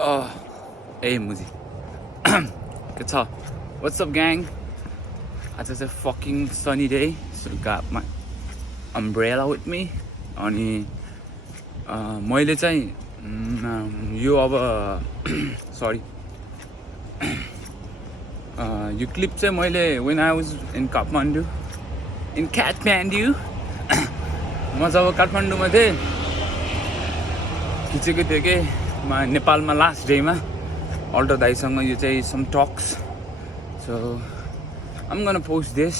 Hey Muzi. के छ? What's up gang? आज चाहिँ fucking sunny day. So got my umbrella with me. अनि मैले चाहिँ यो अब sorry. यो क्लिप चाहिँ मैले when I was in Kathmandu. In Kathmandu. म जब काठमाडौँमा थिएँ खिचेको थियो कि नेपालमा लास्ट डेमा अल्टो दाइसँग यो चाहिँ सम टक्स so I'm gonna post this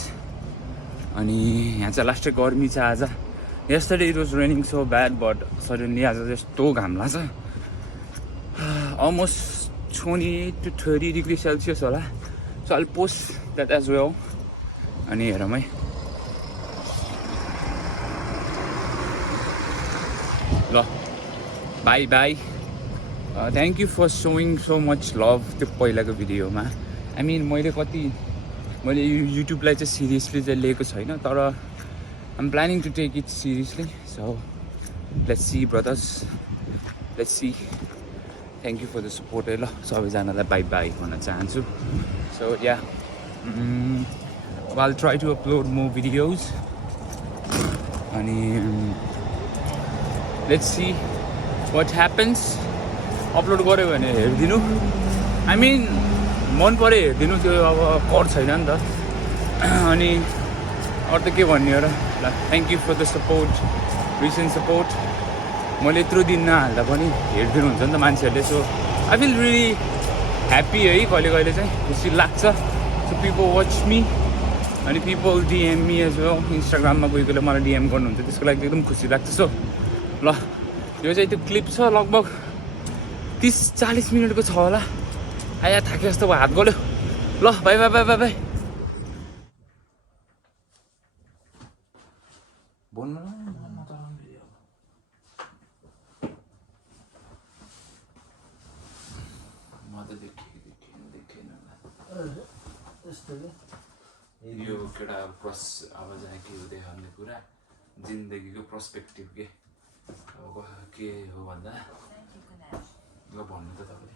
अनि यहाँ चाहिँ लास्टै गर्मी छ आज yesterday it was raining so bad but suddenly आज यस्तो घाम लाग्छ अलमोस्ट 20 to 30 डिग्री सेल्सियस होला so I post that as well अनि हेरौँ है ल bye bye thank you for showing so much love त्यो पहिलाको भिडियोमा आई मिन मैले युट्युबलाई चाहिँ सिरियसली चाहिँ लिएको छैन तर I'm planning to take it seriously so let's see brothers let's see thank you for the support है ल सबैजनालाई बाई बाई भन्न चाहन्छु so yeah I try to upload more videos अनि let's see what happens upload गऱ्यो भने हेरिदिनु I mean मन पऱ्यो हेरिदिनु त्यो अब कर छैन नि त अनि अरू त के भन्ने हो र ल thank you for the support recent support मैले यत्रो दिन नहाल्दा पनि हेरिदिनु हुन्छ नि त मान्छेहरूले so I feel really happy है कहिले कहिले चाहिँ खुसी लाग्छ सो पिपल वाच मी अनि people DM me as well इन्स्टाग्राममा कोही कोहीले मलाई डिएम गर्नुहुन्छ त्यसको लागि एकदम खुसी लाग्छ सो ल यो चाहिँ त्यो क्लिप छ लगभग 30-40 मिनटको छ होला आया थाके जस्तो भयो हात गल्यो ल bye by by by by बोल्नु यो केटा प्रस अब चाहिँ के हुँदै भन्ने कुरा जिन्दगीको पर्सपेक्टिभ अब के हो भन्दा ल भन्नु त तपाईँले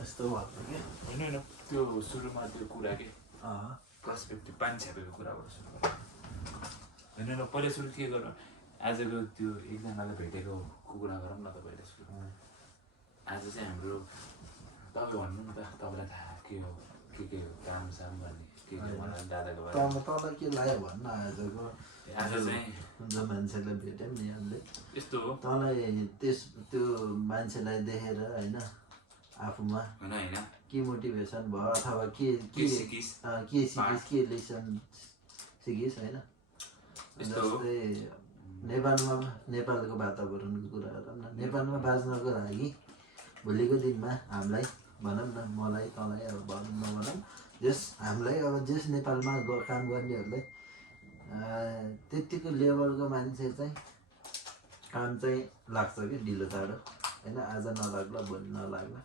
यस्तो भएको के होइन त्यो सुरुमा त्यो कुरा के पर्सपेक्टिभ मान्छेहरूको कुराबाट सुरु होइन ल पहिला सुरु के गरौँ आजको त्यो एकजनाले भेटेको कुरा गरौँ न तपाईँले सुरु आज चाहिँ हाम्रो तपाईँ भन्नु न त तपाईँलाई थाहा के हो काम साम भन्ने के भन्नु दादाको बारेमा तँलाई के लाग्यो भन्न आज चाहिँ जो मान्छेलाई भेट्यौँ नि हामीले यस्तो हो तँलाई त्यो मान्छेलाई देखेर होइन आफूमा होइन के मोटिभेसन भयो अथवा के सिकिस् के लेसन सिकिस् होइन जस्तै नेपालको वातावरणको कुरा गरौँ न नेपालमा बाँच्नको लागि भोलिको दिनमा हामीलाई भनौँ न मलाई तँलाई अब भनौँ नभनौँ हामीलाई अब जस नेपालमा काम गर्नेहरूलाई त्यतिको लेभलको मान्छे चाहिँ काम चाहिँ लाग्छ कि ढिलो चाँडो होइन आज नलाग्ला भोलि नलाग्ला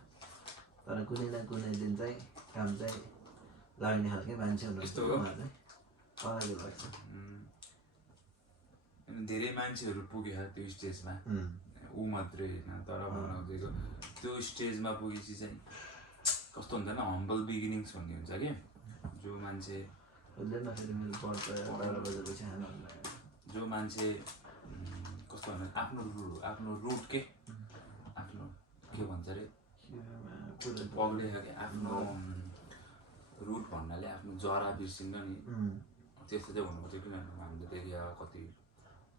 तर कुनै न कुनै दिन चाहिँ काम चाहिँ लाग्ने खालको मान्छे हुनुहुन्छ तँलाई के लाग्छ धेरै मान्छेहरू पुग्यो त्यो स्टेजमा ऊ मात्रै होइन तर भन्नु त्यो स्टेजमा पुगेपछि चाहिँ कस्तो हुन्छ नि हम्बल बिगिनिङ्स भन्ने हुन्छ कि जो मान्छे जो मान्छे कस्तो भन्दा आफ्नो रुट के आफ्नो के भन्छ अरे पक्रियो कि आफ्नो रुट भन्नाले आफ्नो जरा बिर्सिन्छ नि त्यस्तो चाहिँ हुनुपर्छ किनभने हामीले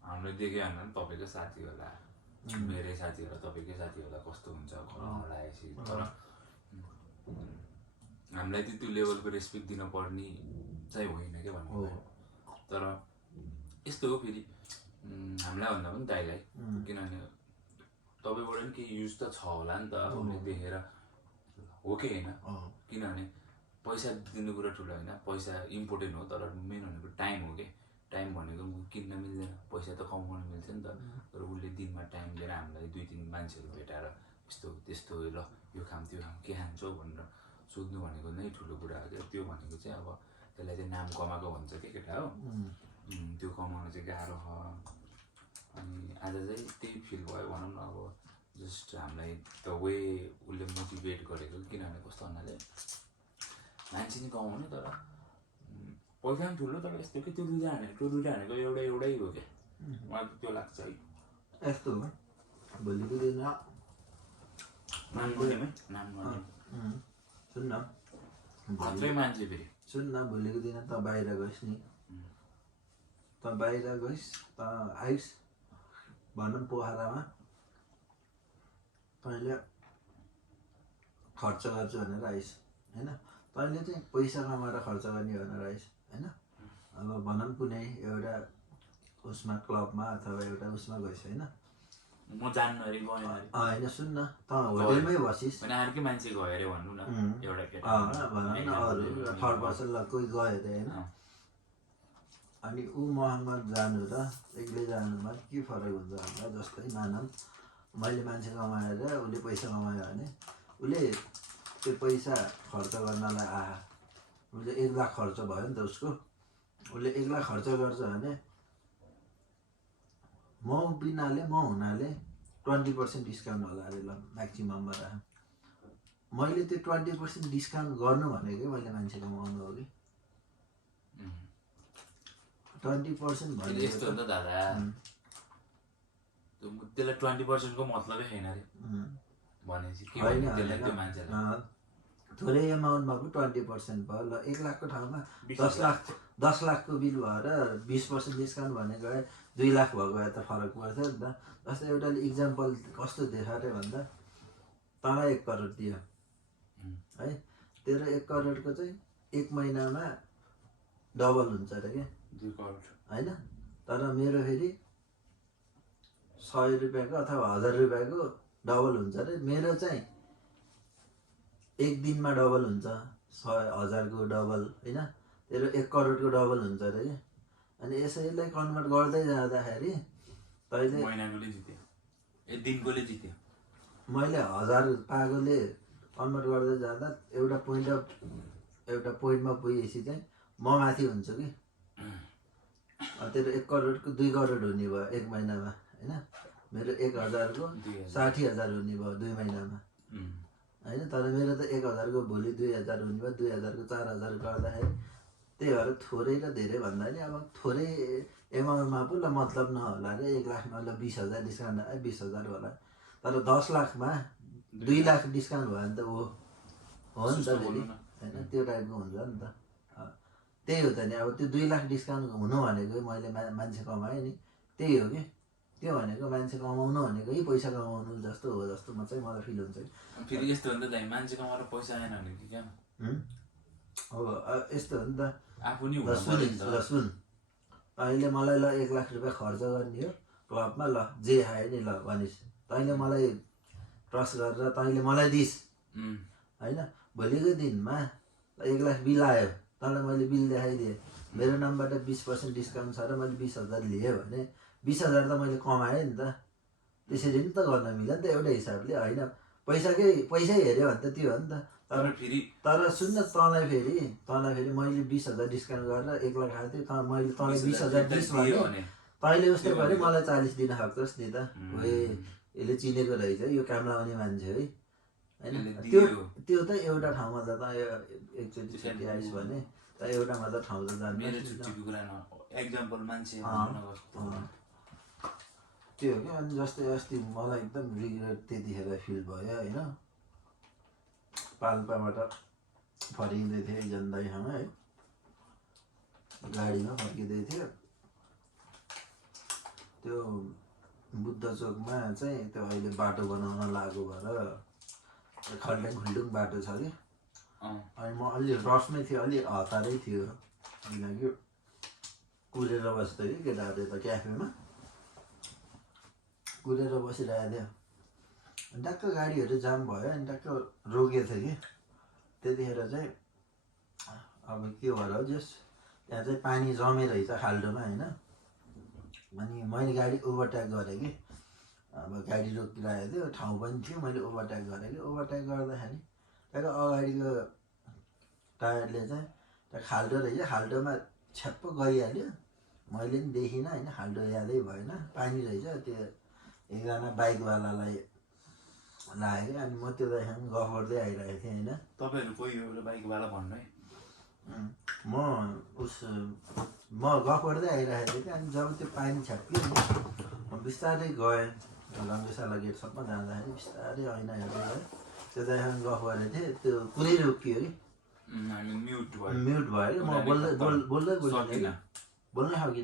हामीले देख्यो भने तपाईँकै साथी होला मेरै साथी होला तपाईँकै साथी होला कस्तो हुन्छ घरमा लागेपछि तर हामीलाई त्यो लेभलको रेस्पेक्ट दिनुपर्ने चाहिँ होइन क्या भन्नु तर यस्तो हो फेरि हामीलाई भन्दा पनि दाइलाई किनभने तपाईँबाट पनि केही युज त छ होला नि त उसले देखेर हो कि होइन किनभने पैसा दिनु कुरा ठुलो होइन पैसा इम्पोर्टेन्ट हो तर मेन भनेको टाइम हो कि टाइम भनेको किन्न मिल्दैन पैसा त कमाउनु मिल्छ नि त तर उसले दिनमा टाइम दिएर हामीलाई 2-3 मान्छेहरू भेटाएर यस्तो त्यस्तो ल यो खाम त्यो खाम के खान्छौ भनेर सोध्नु भनेको नै ठुलो कुरा हो क्या त्यो भनेको चाहिँ अब त्यसलाई चाहिँ नाम कमाएको भन्छ कि केटा हो त्यो कमाउनु चाहिँ गाह्रो छ अनि आज चाहिँ त्यही फिल भयो भनौँ न अब जस्ट हामीलाई द वे उसले मोटिभेट गरेको किनभने कस्तो भन्नाले मान्छे नि कमाउनु तर पैसा पनि ठुलो तर यस्तो कि त्यो दुइटा हानेको एउटै हो क्या मलाई त त्यो लाग्छ है यस्तो हो भोलिको दिन नाम नलिने सुन न खत्रै मान्छे फेरि सुन न भोलिको दिन त बाहिर गइस् नि त बाहिर गइस् त आइस् भनौँ पोखरामा तैँले खर्च गर्छु भनेर आइस् होइन तैँले चाहिँ पैसा कमाएर खर्च गर्ने भनेर आइस् होइन अब भनौँ कुनै एउटा उसमा क्लबमा अथवा एउटा उसमा गइस् होइन म जान्नु अरे गएन अरे होइन सुन न त होटेलमै बसिस् होइन अर्कै मान्छे गयो अरे भन्नु न एउटा केटा भनौँ न अरू थर्ड पर्सन ल कोही गयो अरे होइन अनि ऊ मसँग जानु र एक्लै जानुमा के फरक हुन्छ भन्दा जस्तै मानौँ मैले मान्छे कमाएर उसले पैसा कमायो भने उसले त्यो पैसा खर्च गर्नलाई उसले 1 लाख खर्च भयो नि त उसको उसले 1 लाख खर्च गर्छ भने म हुनाले 20% डिस्काउन्ट होला अरे ल म्याक्सिमममा राख मैले त्यो 20% डिस्काउन्ट गर्नु भनेकै मैले मान्छे कमाउनु हो कि 20% भने यस्तो हो नि त दादा त्यसलाई 20% को मतलबै छैन अरे भनेपछि के भन्नु त्यसलाई त्यो मान्छेलाई थोरै एमाउन्टमा पो 20% भयो ल 1 लाखको ठाउँमा 10 लाखको बिल भएर 20% डिस्काउन्ट भनेको 2 लाख भएको भए त फरक पर्थ्यो नि त जस्तै एउटाले इक्जाम्पल कस्तो देखाएर भन्दा तँलाई 1 करोड दियो है तेरो 1 करोडको चाहिँ 1 महिनामा डबल हुन्छ अरे क्या 2 करोड होइन तर मेरो फेरि 100 रुपियाँको अथवा 1000 रुपियाँको डबल हुन्छ अरे मेरो चाहिँ 1 दिनमा डबल हुन्छ 1000 को डबल होइन तेरो 1 करोडको डबल हुन्छ अरे क्या अनि यसैलाई कन्भर्ट गर्दै जाँदाखेरि तैँले महिनाकोले जित्यो दिनकोले जित्यो मैले 1000 पाएकोले कन्भर्ट गर्दै जाँदा एउटा पोइन्टमा पुगेपछि चाहिँ म माथि हुन्छु कि तेरो 1 करोडको 2 करोड हुने भयो 1 महिनामा होइन मेरो 1000 को 60,000 हुने भयो 2 महिनामा होइन तर मेरो त 1000 को भोलि 2000 हुने भयो 2000 को 4000 गर्दाखेरि त्यही भएर थोरै र धेरै भन्दा नि अब थोरै एमाउन्टमा पो ल मतलब नहोला अरे 1 लाखमा ल 20,000 डिस्काउन्ट 20,000 होला तर 10 लाखमा 2 लाख डिस्काउन्ट भयो भने त हो नि त फेरि होइन त्यो टाइपको हुन्छ नि त त्यही हो त नि अब त्यो 2 लाख डिस्काउन्ट हुनु भनेको मैले मान्छे कमाएँ नि त्यही हो कि त्यो भनेको मान्छे कमाउनु भनेको पैसा कमाउनु जस्तो हो जस्तो मलाई फिल हुन्छ फेरि यस्तो हो नि त मान्छे कमाएर पैसा आएन भने कि क्या हो यस्तो हो नि त आफू नि सुन तैँले मलाई ल 1 लाख रुपियाँ खर्च गर्ने हो क्लबमा ल जे खायो नि ल भनिस् तैँले मलाई ट्रस्ट गरेर तैँले मलाई दिस् होइन भोलिको दिनमा 1 लाख बिल आयो तँलाई मैले बिल देखाइदिएँ मेरो नामबाट 20% डिस्काउन्ट छ र मैले 20,000 लिएँ भने 20,000 त मैले कमाएँ नि त त्यसरी नि त गर्न मिल्यो नि त एउटा हिसाबले होइन पैसै हेऱ्यो भने त त्यो हो नि त तर सुन्न तँलाई फेरि मैले 20,000 डिस्काउन्ट गरेर 1 लाख आएको थिएँ मैले तँलाई 20,000 दिस् भने तैँले उस्तो गरे मलाई 40 दिन सक्छस् नि त हो यसले चिनेको रहेछ यो काम लाउने मान्छे है होइन त्यो त एउटा ठाउँमा त एकचोटि छुट्टी आइस् भने त एउटा मात्र ठाउँ त जानु त्यो हो क्या अनि जस्तै अस्ति मलाई एकदम रिग्रेट त्यतिखेर फिल भयो होइन पाल्पाबाट फर्किँदै थियो एकजना दाइसँग है गाडीमा फर्किँदै थियो त्यो बुद्ध चोकमा चाहिँ त्यो अहिले बाटो बनाउन लागु भएर खल्ड्याङ खुल्डुङ बाटो छ कि अनि म अलि रसमै थिएँ अलि हतारै थियो किनकि कुरेर बस्थ्यो कि केटाहरू यता क्याफेमा कुरेर बसिरहेको थियो ट्याक्क गाडीहरू जाम भयो अनि ट्याक्क रोकेको थियो कि त्यतिखेर चाहिँ अब के भएर हो जस त्यहाँ चाहिँ पानी जमेर रहेछ खाल्डोमा होइन अनि मैले गाडी ओभरटेक गरेँ कि अब गाडी रोकिरहेको थियो ठाउँ पनि थियो मैले ओभरटेक गरेँ कि ओभरटेक गर्दाखेरि ट्याक्क अगाडिको टायरले चाहिँ त्यहाँ खाल्डो रहेछ खाल्डोमा छ्याप्प गइहाल्यो मैले पनि देखिनँ होइन खाल्डो यादै भएन पानी रहेछ त्यो एकजना बाइकवालालाई लाग्यो अनि म त्यो दाइसँग गफ गर्दै आइरहेको थिएँ होइन तपाईँहरू कोही एउटा बाइकवाला भन्नु है म गफ गर्दै आइरहेको थिएँ कि अनि जब त्यो पानी छ्याप्यो नि म बिस्तारै गएँ रङ्गशाला गेटसम्म जाँदाखेरि बिस्तारै ऐना हेर्दै गएँ त्यो दाइसँग गफ गरेको थिएँ त्यो कुरै रोकियो कि म्युट म्युट भयो कि म बोल्दै बोल्नै सकिनँ कि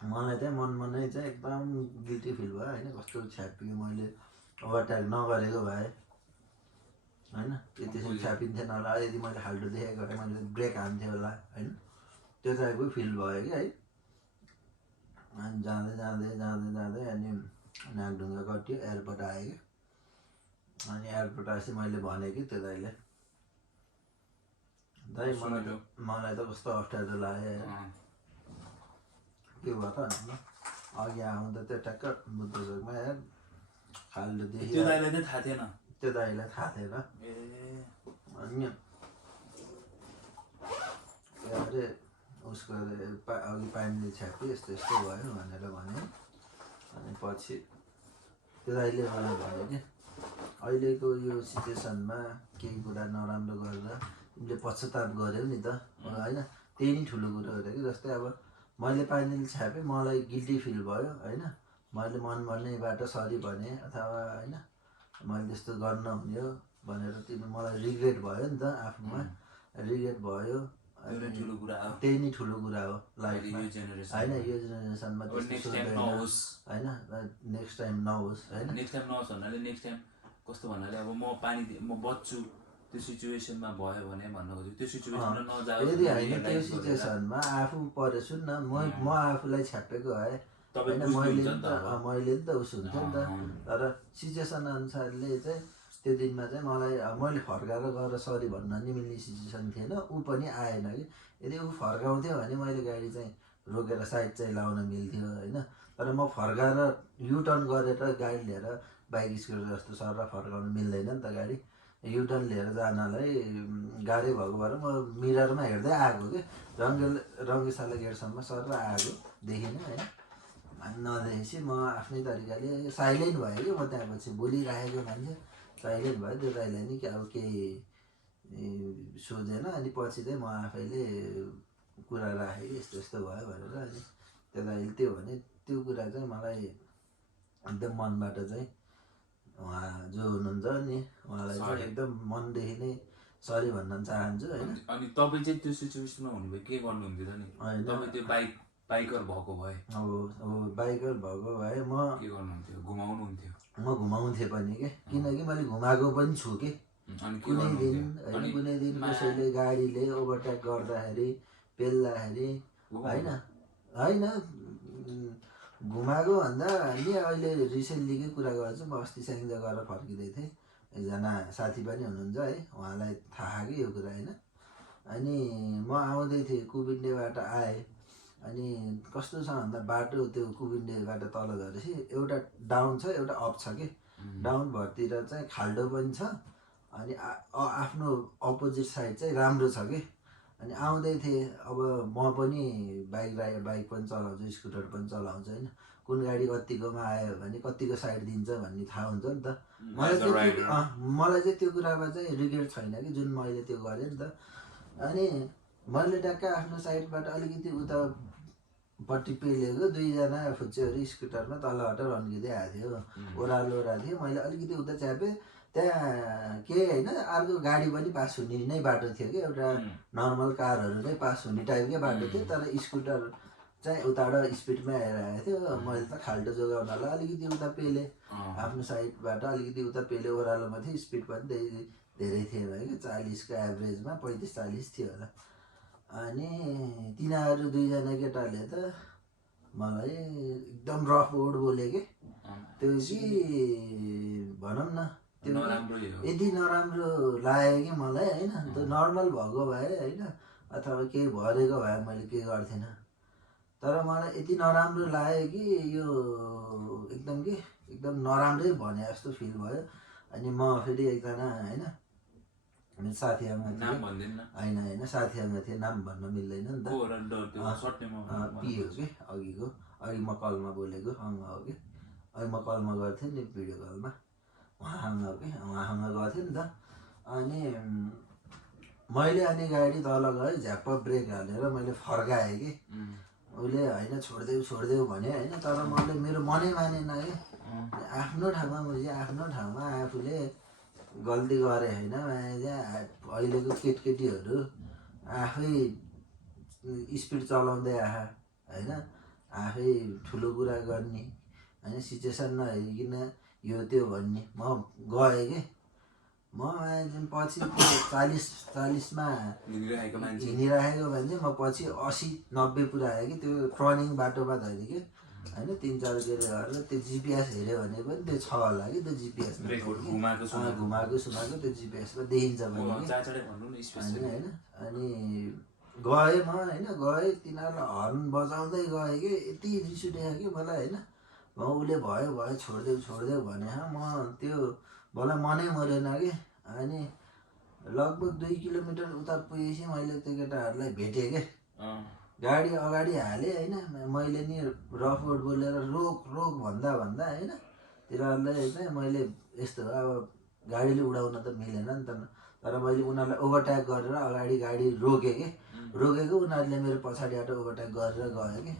मलाई चाहिँ मनमा नै चाहिँ एकदम गिल्टी फिल भयो होइन कस्तो छ्यापियो मैले ओभरटेक नगरेको भए होइन त्यसरी छ्यापिन्थेन होला यदि मैले खाल्टो देखेको भए मैले ब्रेक हान्थेँ होला होइन त्यो टाइपको फिल भयो कि है अनि जाँदै जाँदै जाँदै जाँदै अनि नागढुङ्गा कट्यो एयरपोर्ट आयो कि अनि एयरपोर्ट आएपछि मैले भनेँ कि त्यो दाइले दाइ मलाई त कस्तो अप्ठ्यारो लाग्यो के भयो त भन्नु अघि आउँदा त्यो ट्याक्क बुद्ध चोकमा यार खाल्टो देखियो त्यो दाइलाई चाहिँ थाहा थिएन त्यो दाइलाई थाहा थिएन अनि अरे उसको अघि पानीले छ्याप्यो यस्तो यस्तो भयो भनेर भने अनि पछि त्यो दाइले मलाई भन्यो कि अहिलेको यो सिचुएसनमा केही कुरा नराम्रो गरेर तिमीले पश्चाताप गऱ्यौ नि त होइन त्यही नै ठुलो कुरो हो कि जस्तै अब मैले पानीले छ्यापेँ मलाई गिल्टी फिल भयो होइन मैले मन भन्नेबाट सरी भने अथवा होइन मैले त्यस्तो गर्न हुने हो भनेर तिमी मलाई रिग्रेट भयो नि त आफूमा रिग्रेट भयो त्यही नै ठुलो कुरा हो लाइफमा होइन यो जेनेरेसनमा होइन नेक्स्ट टाइम नहोस् होइन नेक्स्ट टाइम नहोस् भन्नाले नेक्स्ट टाइम कस्तो भन्नाले अब म बच्छु त्यो सिचुएसनमा भयो भने भन्नु खोज्छु त्यो सिचुएसनमा नजाओस् यदि होइन त्यो सिचुएसनमा आफू परे सुन न म आफूलाई छ्यापेको है होइन मैले नि त उस हुन्थ्यो नि त तर सिचुएसन अनुसारले चाहिँ त्यो दिनमा चाहिँ मलाई मैले फर्काएर गएर सरी भन्न नि मिल्ने सिचुएसन थिएन ऊ पनि आएन कि यदि ऊ फर्काउँथ्यो भने मैले गाडी चाहिँ रोकेर साइड चाहिँ लाउन मिल्थ्यो होइन तर म फर्काएर युटर्न गरेर गाडी लिएर बाइक स्कुटर जस्तो सर फर्काउनु मिल्दैन नि त गाडी युटर्न लिएर जानलाई गाडी भएको भएर म मिररमा हेर्दै आएको कि रङ्गशाला गेटसम्म सर आएको देखिनँ होइन नदेखेपछि म आफ्नै तरिकाले साइलेन्ट भयो कि म त्यहाँपछि बोलिराखेको मान्छे साइलेन्ट भयो त्यो दाइलाई नि अब केही सोधेन अनि पछि चाहिँ म आफैले कुरा राखेँ यस्तो यस्तो भयो भनेर अनि त्यो दाइले त्यो भने त्यो कुरा चाहिँ मलाई एकदम मनबाट चाहिँ उहाँ जो हुनुहुन्छ नि उहाँलाई चाहिँ एकदम मनदेखि नै सरी भन्न चाहन्छु होइन अनि तपाईँ चाहिँ त्यो सिचुएसनमा हुनुभयो के गर्नुहुन्थ्यो त नि तपाईँ त्यो बाइकर भएको भए अब बाइकर भएको भए म के गर्नुहुन्थ्यो घुमाउनुहुन्थ्यो म घुमाउँथेँ पनि के किनकि मैले घुमाएको पनि छु कि कुनै दिन कसैले गाडीले ओभरटेक गर्दाखेरि पेल्दाखेरि होइन घुमाएको भन्दा नि अहिले रिसेन्टलीकै कुरा गर्छु म अस्ति स्याङ्जा गएर फर्किँदै थिएँ एकजना साथी पनि हुनुहुन्छ है उहाँलाई थाहा कि यो कुरा होइन अनि म आउँदै थिएँ कुबिन्डेबाट आएँ अनि कस्तो छ भन्दा बाटो त्यो कुबिन्डेबाट तल झरेपछि एउटा डाउन छ एउटा अप छ कि डाउन भरतिर चाहिँ खाल्डो पनि छ अनि आफ्नो अपोजिट साइड चाहिँ राम्रो छ कि अनि आउँदै थिएँ अब म पनि बाइक पनि चलाउँछु स्कुटर पनि चलाउँछु होइन कुन गाडी कतिकोमा आयो भने कतिको साइड दिन्छ भन्ने थाहा हुन्छ नि त मलाई चाहिँ त्यो कुरामा चाहिँ रिग्रेट छैन कि जुन मैले त्यो गरेँ नि त अनि मैले ट्याक्क आफ्नो साइडबाट अलिकति उतापट्टि पेलेको दुईजना फुच्चेहरू स्कुटरमा तलबाट रन्किँदै आएको थियो ओह्रालो थियो मैले अलिकति उता च्यापेँ त्यहाँ के होइन अर्को गाडी पनि पास हुने नै बाटो थियो कि एउटा नर्मल कारहरू नै पास हुने टाइपकै बाटो थियो तर स्कुटर चाहिँ उताबाट स्पिडमै आइरहेको थियो मैले त खाल्टो जोगाउनलाई अलिकति उता पेलेँ आफ्नो साइडबाट अलिकति उता पेलेँ ओह्रालोमा थियो स्पिड पनि धेरै थिएन कि 40को एभरेजमा 35-40 थियो होला अनि तिनीहरू दुईजना केटाले त मलाई एकदम रफ वर्ड बोले कि त्यो कि भनौँ न त्यो यति नराम्रो लाग्यो कि मलाई होइन त्यो नर्मल भएको भए होइन अथवा केही भरेको भए मैले के गर्थेन तर मलाई यति नराम्रो लाग्यो कि यो एकदम नराम्रै भने जस्तो फिल भयो अनि म फेरि एकजना होइन मेरो साथीहरूमा थिएँ होइन साथीहरूमा थिएँ नाम भन्न मिल्दैन नि त पी हो कि अघि म कलमा बोलेको हो कि अघि म कलमा गर्थेँ नि भिडियो कलमा उहाँसँग गएको थिएँ नि त। अनि मैले अनि गाडी तल गएँ, झ्याप्प ब्रेक हालेर मैले फर्काएँ कि उसले होइन छोडिदेऊ भने होइन। तर मैले मेरो मनै मानेन कि आफ्नो ठाउँमा बुझेँ, आफ्नो ठाउँमा आफूले गल्ती गरेँ होइन। अहिलेको केटकेटीहरू आफै स्पिड चलाउँदै आए होइन, आफै ठुलो कुरा गर्ने होइन, सिचुएसन नहेरिकन यो त्यो भन्ने। म गएँ कि म पछि 40-40मा हिँडिराखेको मान्छे म पछि 80-90 पुऱ्याएँ कि। त्यो टर्निङ बाटोमा धैर्य कि होइन, 3-4 गेर गरेर त्यो जिपिएस हेऱ्यो भने पनि त्यो छ होला कि त्यो जिपिएस घुमाएको सुमाएको त्यो जिपिएसमा देखिन्छ भने होइन। अनि गएँ म होइन, गएँ तिनीहरूलाई हर्न बजाउँदै गएँ कि यति रिस उठेको कि मलाई होइन। उसले भयो छोडिदेऊ भने म त्यो मलाई मनै मरेन कि। अनि लगभग 2 किलोमिटर उता पुगेपछि मैले त्यो केटाहरूलाई भेटेँ कि। गाडी अगाडि हालेँ होइन, मैले नि रफ वर्ड बोलेर रोक भन्दा होइन तिनीहरूलाई चाहिँ मैले यस्तो हो अब गाडीले उडाउन त मिलेन नि त। तर मैले उनीहरूलाई ओभरटेक गरेर अगाडि गाडी रोकेँ कि। रोकेको उनीहरूले मेरो पछाडिबाट ओभरटेक गरेर गयो कि।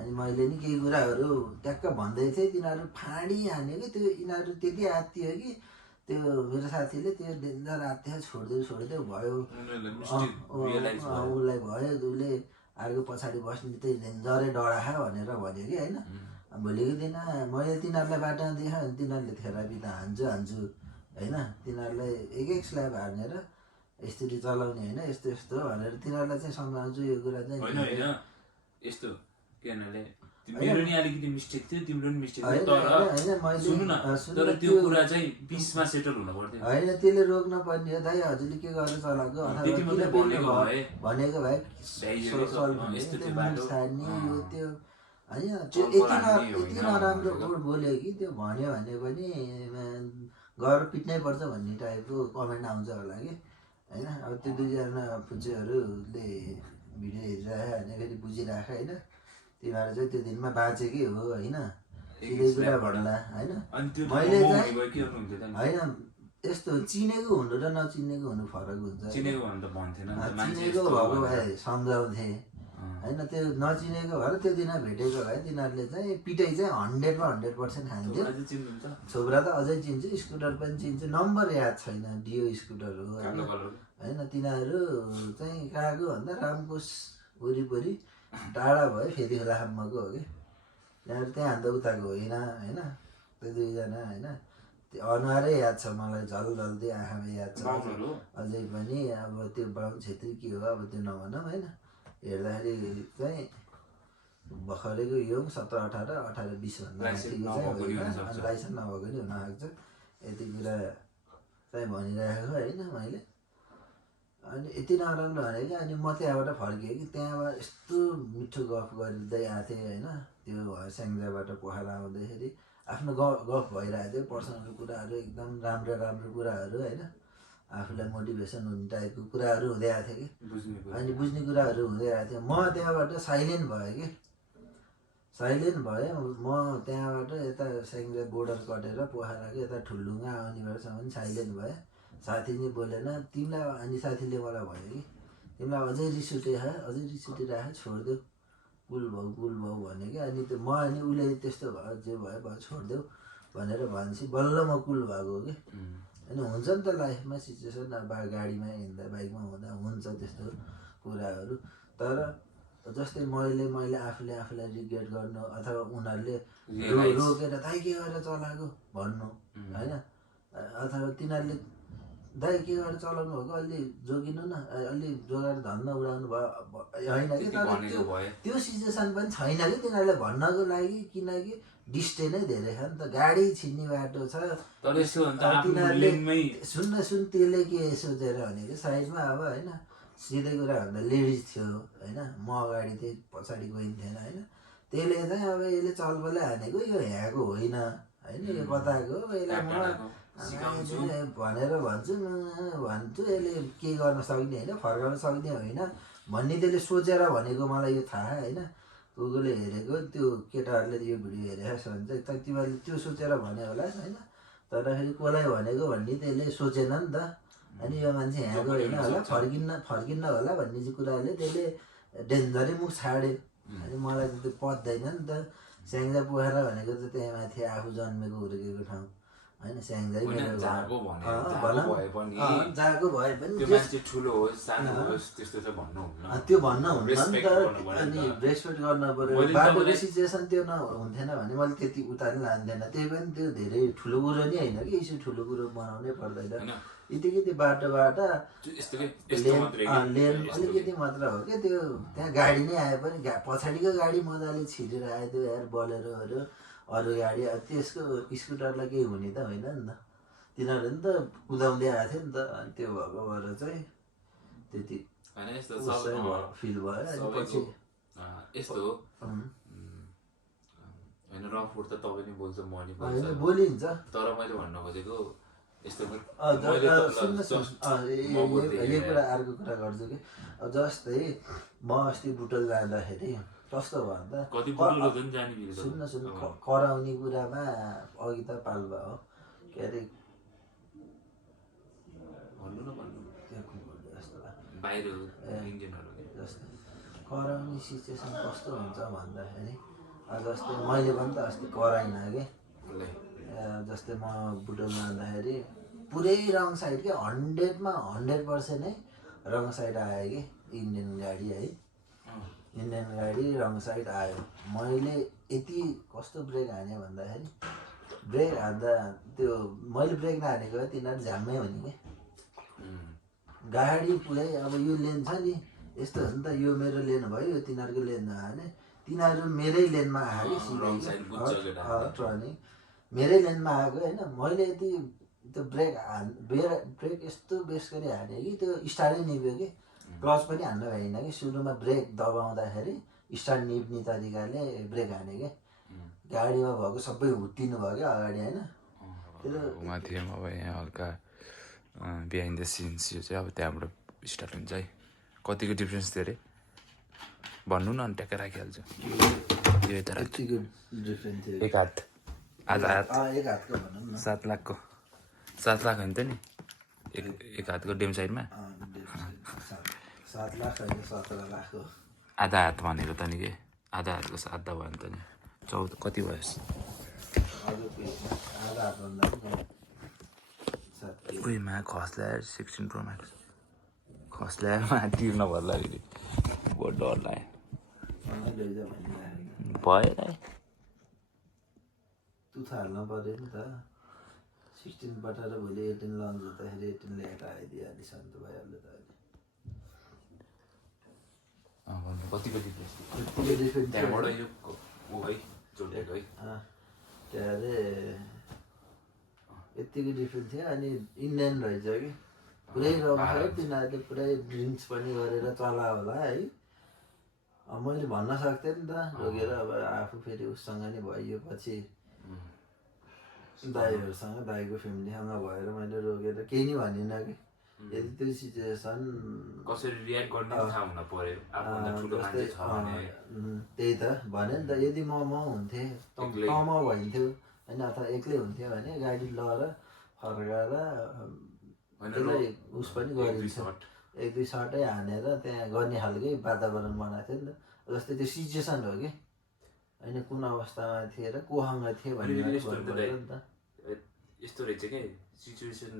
अनि मैले नि केही कुराहरू ट्याक्क भन्दै थिएँ, तिनीहरू फाँडी हान्यो कि। त्यो यिनीहरू त्यति आत्तियो कि त्यो मेरो साथीले त्यो डेन्जर आत्तियो, छोडिदेऊ भयो उसलाई भयो। उसले अर्को पछाडि बस्ने त्यही डेन्जरै डराखा भनेर भन्यो कि होइन। भोलिको दिन मैले तिनीहरूलाई बाटोमा देखाएँ भने तिनीहरूले थेरापी त हान्छु होइन। तिनीहरूलाई एक स्ल्याब हानेर यसरी चलाउने होइन, यस्तो भनेर तिनीहरूलाई चाहिँ सम्झाउँछु। यो कुरा चाहिँ यस्तो के भन्नाले मेरो नि अलिकति मिस्टेक थियो, तिम्रो नि मिस्टेक थियो, तर सुन्नु न, तर त्यो कुरा चाहिँ बिचमा सेटल हुनु पर्थ्यो होइन। त्यसले रोक्न पर्ने हो। दाइ हजुरले के गरेर चलाएको भनेको भए छाड्ने यो त्यो होइन। त्यो यति नराम्रो वर्ड बोल्यो कि त्यो भन्यो भने पनि गएर पिट्नै पर्छ भन्ने टाइपको कमेन्ट आउँछ होला कि होइन। अब त्यो 2जना फुच्चेहरूले भिडियो हेरिराख्यो भने फेरि बुझिराख्यो होइन। तिमीहरू चाहिँ त्यो दिनमा बाँचेकै हो होइन, सिधै कुरा भन्ला होइन। मैले चाहिँ होइन, यस्तो चिनेको हुनु र नचिनेको हुनु फरक हुन्छ। चिनेको भएको भए सम्झाउँथे होइन। त्यो नचिनेको भएर त्यो दिन भेटेको भए तिनीहरूले चाहिँ पिटाइ चाहिँ 100% खान्थ्यो। छोक्रा त अझै चिन्छु, स्कुटर पनि चिन्छु, नम्बर याद छैन, डियो स्कुटर हो होइन। तिनीहरू चाहिँ कहाँको भन्दा रामकोस वरिपरि टाढा भयो, फेरि खोलासम्मको हो कि। त्यहाँबाट त्यहाँ हान्दा उताको होइन होइन। त्यो 2जना होइन, त्यो अनुहारै याद छ मलाई, झल्झल्दै आँखामा याद छ अझै पनि। अब त्यो बाबु छेत्री के हो अब त्यो नभनौँ होइन। हेर्दाखेरि चाहिँ भर्खरैको यो 17-18, 18-20 भन्दा माथिको चाहिँ होइन, लाइसेन्स नभएको नि हुनसक्छ। यति कुरा चाहिँ भनिरहेको होइन मैले। अनि यति नराम्रो भनेको। अनि म त्यहाँबाट फर्किएँ कि। त्यहाँबाट यस्तो मिठो गफ गर्दै आएको थिएँ होइन। त्यो स्याङ्जाबाट पोखरा आउँदाखेरि आफ्नो गफ भइरहेको थियो, पर्सनल कुराहरू एकदम राम्रो कुराहरू होइन, आफूलाई मोटिभेसन हुने टाइपको कुराहरू हुँदै आएको थियो कि। अनि बुझ्ने कुराहरू हुँदै आएको थियो। म त्यहाँबाट साइलेन्ट भएँ कि। म त्यहाँबाट यता स्याङ्जा बोर्डर कटेर पोखराको यता ठुलुङ्गा आउने बेलासम्म साइलेन्ट भएँ। साथी नि बोलेन तिमीलाई। अनि साथीले मलाई भन्यो कि तिमीलाई अझै रिस उठिरहेको छोडिदेऊ, कुल भाउ भन्यो कि। अनि त्यो म अनि उसले त्यस्तो भयो, जे भयो छोडिदेऊ भनेर भनेपछि बल्ल म कुल भएको कि। अनि हुन्छ नि त लाइफमा सिचुएसन, अब गाडीमा हिँड्दा बाइकमा हुँदा हुन्छ त्यस्तो कुराहरू। तर जस्तै मैले आफूलाई रिग्रेट गर्नु अथवा उनीहरूले रोकेर दाइ के गरेर चलाएको भन्नु होइन, अथवा तिनीहरूले दाइ के गरेर चलाउनु भएको अलि जोगिनु न, अलि जोगाएर धन्न उडाउनु भयो होइन कि। तर त्यो सिचुएसन पनि छैन कि तिनीहरूले भन्नको लागि, किनकि डिस्टेन्सै धेरै छ नि त, गाडी छिन्ने बाटो छ। तिनीहरूले सुन त्यसले के सोचेर भनेको साइडमा अब होइन, सिधै कुरा भन्दा लेडिज थियो होइन, म अगाडि थिएँ, पछाडि कोही थिएन होइन। त्यसले चाहिँ अब यसले चलबलै हानेको, यो यहाँको होइन होइन, यो कताको हो, यसलाई म भनेर भन्छु, यसले के गर्न सक्ने होइन, फर्काउन सक्ने होइन भन्ने त्यसले सोचेर भनेको मलाई यो थाहा होइन। कसले हेरेको त्यो केटाहरूले यो भिडियो हेरेको छ भने चाहिँ तिमीहरूले त्यो सोचेर भन्यो होला होइन। तर फेरि कसलाई भनेको भन्ने त्यसले सोचेन नि त अनि यो मान्छे यहाँको होइन होला फर्किन्न होला भन्ने चाहिँ कुराले त्यसले डेन्जरै मुख छाड्यो अनि मलाई त त्यो पच्दैन नि त स्याङ्जा पोखरा भनेको चाहिँ त्यहाँ माथि आफू जन्मेको हुर्केको ठाउँ होइन स्याङ्जै जहाँको भए पनि त्यो मान्छे ठुलो होस् सानो होस् त्यस्तो चाहिँ भन्नु हुन्न त्यो भन्न हुन्न नि त अनि रेस्पेक्ट गर्न पर्यो बाटोको सिचुएसन त्यो हुन्थेन भने मैले त्यति उता नि लान्थेन त्यही पनि त्यो धेरै ठुलो कुरो नि होइन कि यसो ठुलो कुरो बनाउनै पर्दैन यतिकति बाटोबाट लेन अलिकति मात्र हो क्या त्यो त्यहाँ गाडी नै आए पनि पछाडिको गाडी मजाले छिरेर आयो त्यो यार बोलेरोहरू अरू गाडी त्यसको स्कुटरलाई केही हुने त होइन नि त तिनीहरू नि त कुदाउँदै आएको थियो नि त अनि त्यो भएको भएर चाहिँ त्यति फिल भयो अनि पछि यस्तो होइन रफुट त तपाईँ नि बोल्छ म नि बोल्छ बोलिन्छ तर मैले भन्न खोजेको यस्तो यो कुरा अर्को कुरा गर्छु कि अब जस्तै म अस्ति बुटोल जाँदाखेरि कस्तो भयो भन्दा सुन्न कराउने कुरामा अघि त पाल भयो के अरे जस्तो कराउने सिचुएसन कस्तो हुन्छ भन्दाखेरि जस्तै मैले पनि त अस्ति कराइनँ कि जस्तै म बुटोल जाँदाखेरि पुरै रङ साइड क्या 100% नै रङ साइड आयो कि इन्डियन गाडी है इन्डियन गाडी रङ साइड आयो मैले यति कस्तो ब्रेक हाने भन्दाखेरि ब्रेक हान्दा त्यो मैले ब्रेक नहानेको तिनीहरू झ्याम्मै हुने कि गाडी पुरै अब यो लेन छ नि यस्तो हो नि त यो मेरो लेन भयो यो तिनीहरूको लेन नहाने तिनीहरू मेरै लेनमा आयो टर्निङ मेरै लेनमा आएको होइन मैले यति त्यो ब्रेक ब्रेक यस्तो बेस गरी हाने कि त्यो स्टार्टै निभ्यो कि क्लच पनि हान्न भएन कि सुरुमा ब्रेक दबाउँदाखेरि स्टार्ट निप्ने तरिकाले ब्रेक हाने कि गाडीमा भएको सबै हुत्तिनु भयो क्या अगाडि होइन माथि अब यहाँ हल्का बिहाइन्ड द सिन्स यो चाहिँ अब त्यहाँबाट स्टार्ट हुन्छ है कतिको डिफ्रेन्स थियो अरे भन्नु न अनि ट्याक्कै राखिहाल्छु यो यता डिफ्रेन्ट थियो एक हात आधा हात एक हातको भनौँ न 7 लाखको 7 लाख होइन त नि एक हातको डेम साइडमा 7 लाख होइन 17 लाख हो आधा हात भनेको त नि के आधा हातको 7 भयो भने त नि 14 कति भयो आधा हातभन्दा उयोमा खस्ल्याएर 16 प्रो म्याक्स खस्ल्याएर तिर्न पर्ला फेरि बहुत डर लाग्यो भयो तु हाल्न पऱ्यो नि त 16 पठाएर भोलि 18 लन्च हुँदाखेरि 18 ल्याएर आइदिइहाल्यो शान्त भइहाल्यो त अहिले कतिको डिफ्रेन्स त्यहाँबाट यो है जोडेको है के अरे यत्तिको डिफ्रेन्ट थियो अनि इन्डियन रहेछ कि पुरै रङ थियो तिनीहरूले पुरै ड्रिङ्क्स पनि गरेर चला होला है मैले भन्न सक्थेँ नि त रोकेर अब आफू फेरि उसँग नि भइयो पछि दाईहरूसँग दाईको फ्यामिलीसँग भएर मैले रोकेर केही नि भनिनँ कि यदि त्यो सिचुएसन कसरी रियाक्ट गर्ने थाहा हुन पर्यो त्यही त भने नि त यदि म हुन्थेँ म भइन्थ्यो होइन अथवा एक्लै हुन्थ्यो भने गाडी लगेर फर्काएर त्यसलाई उस पनि गरिन्छ 1-2 सर्टै हानेर त्यहाँ गर्ने खालकै वातावरण बनाएको थियो नि त जस्तै त्यो सिचुएसन हो कि होइन कुन अवस्थामा थिए र कोसँग थिए भन्ने नि त यस्तो रहेछ क्या सिचुएसन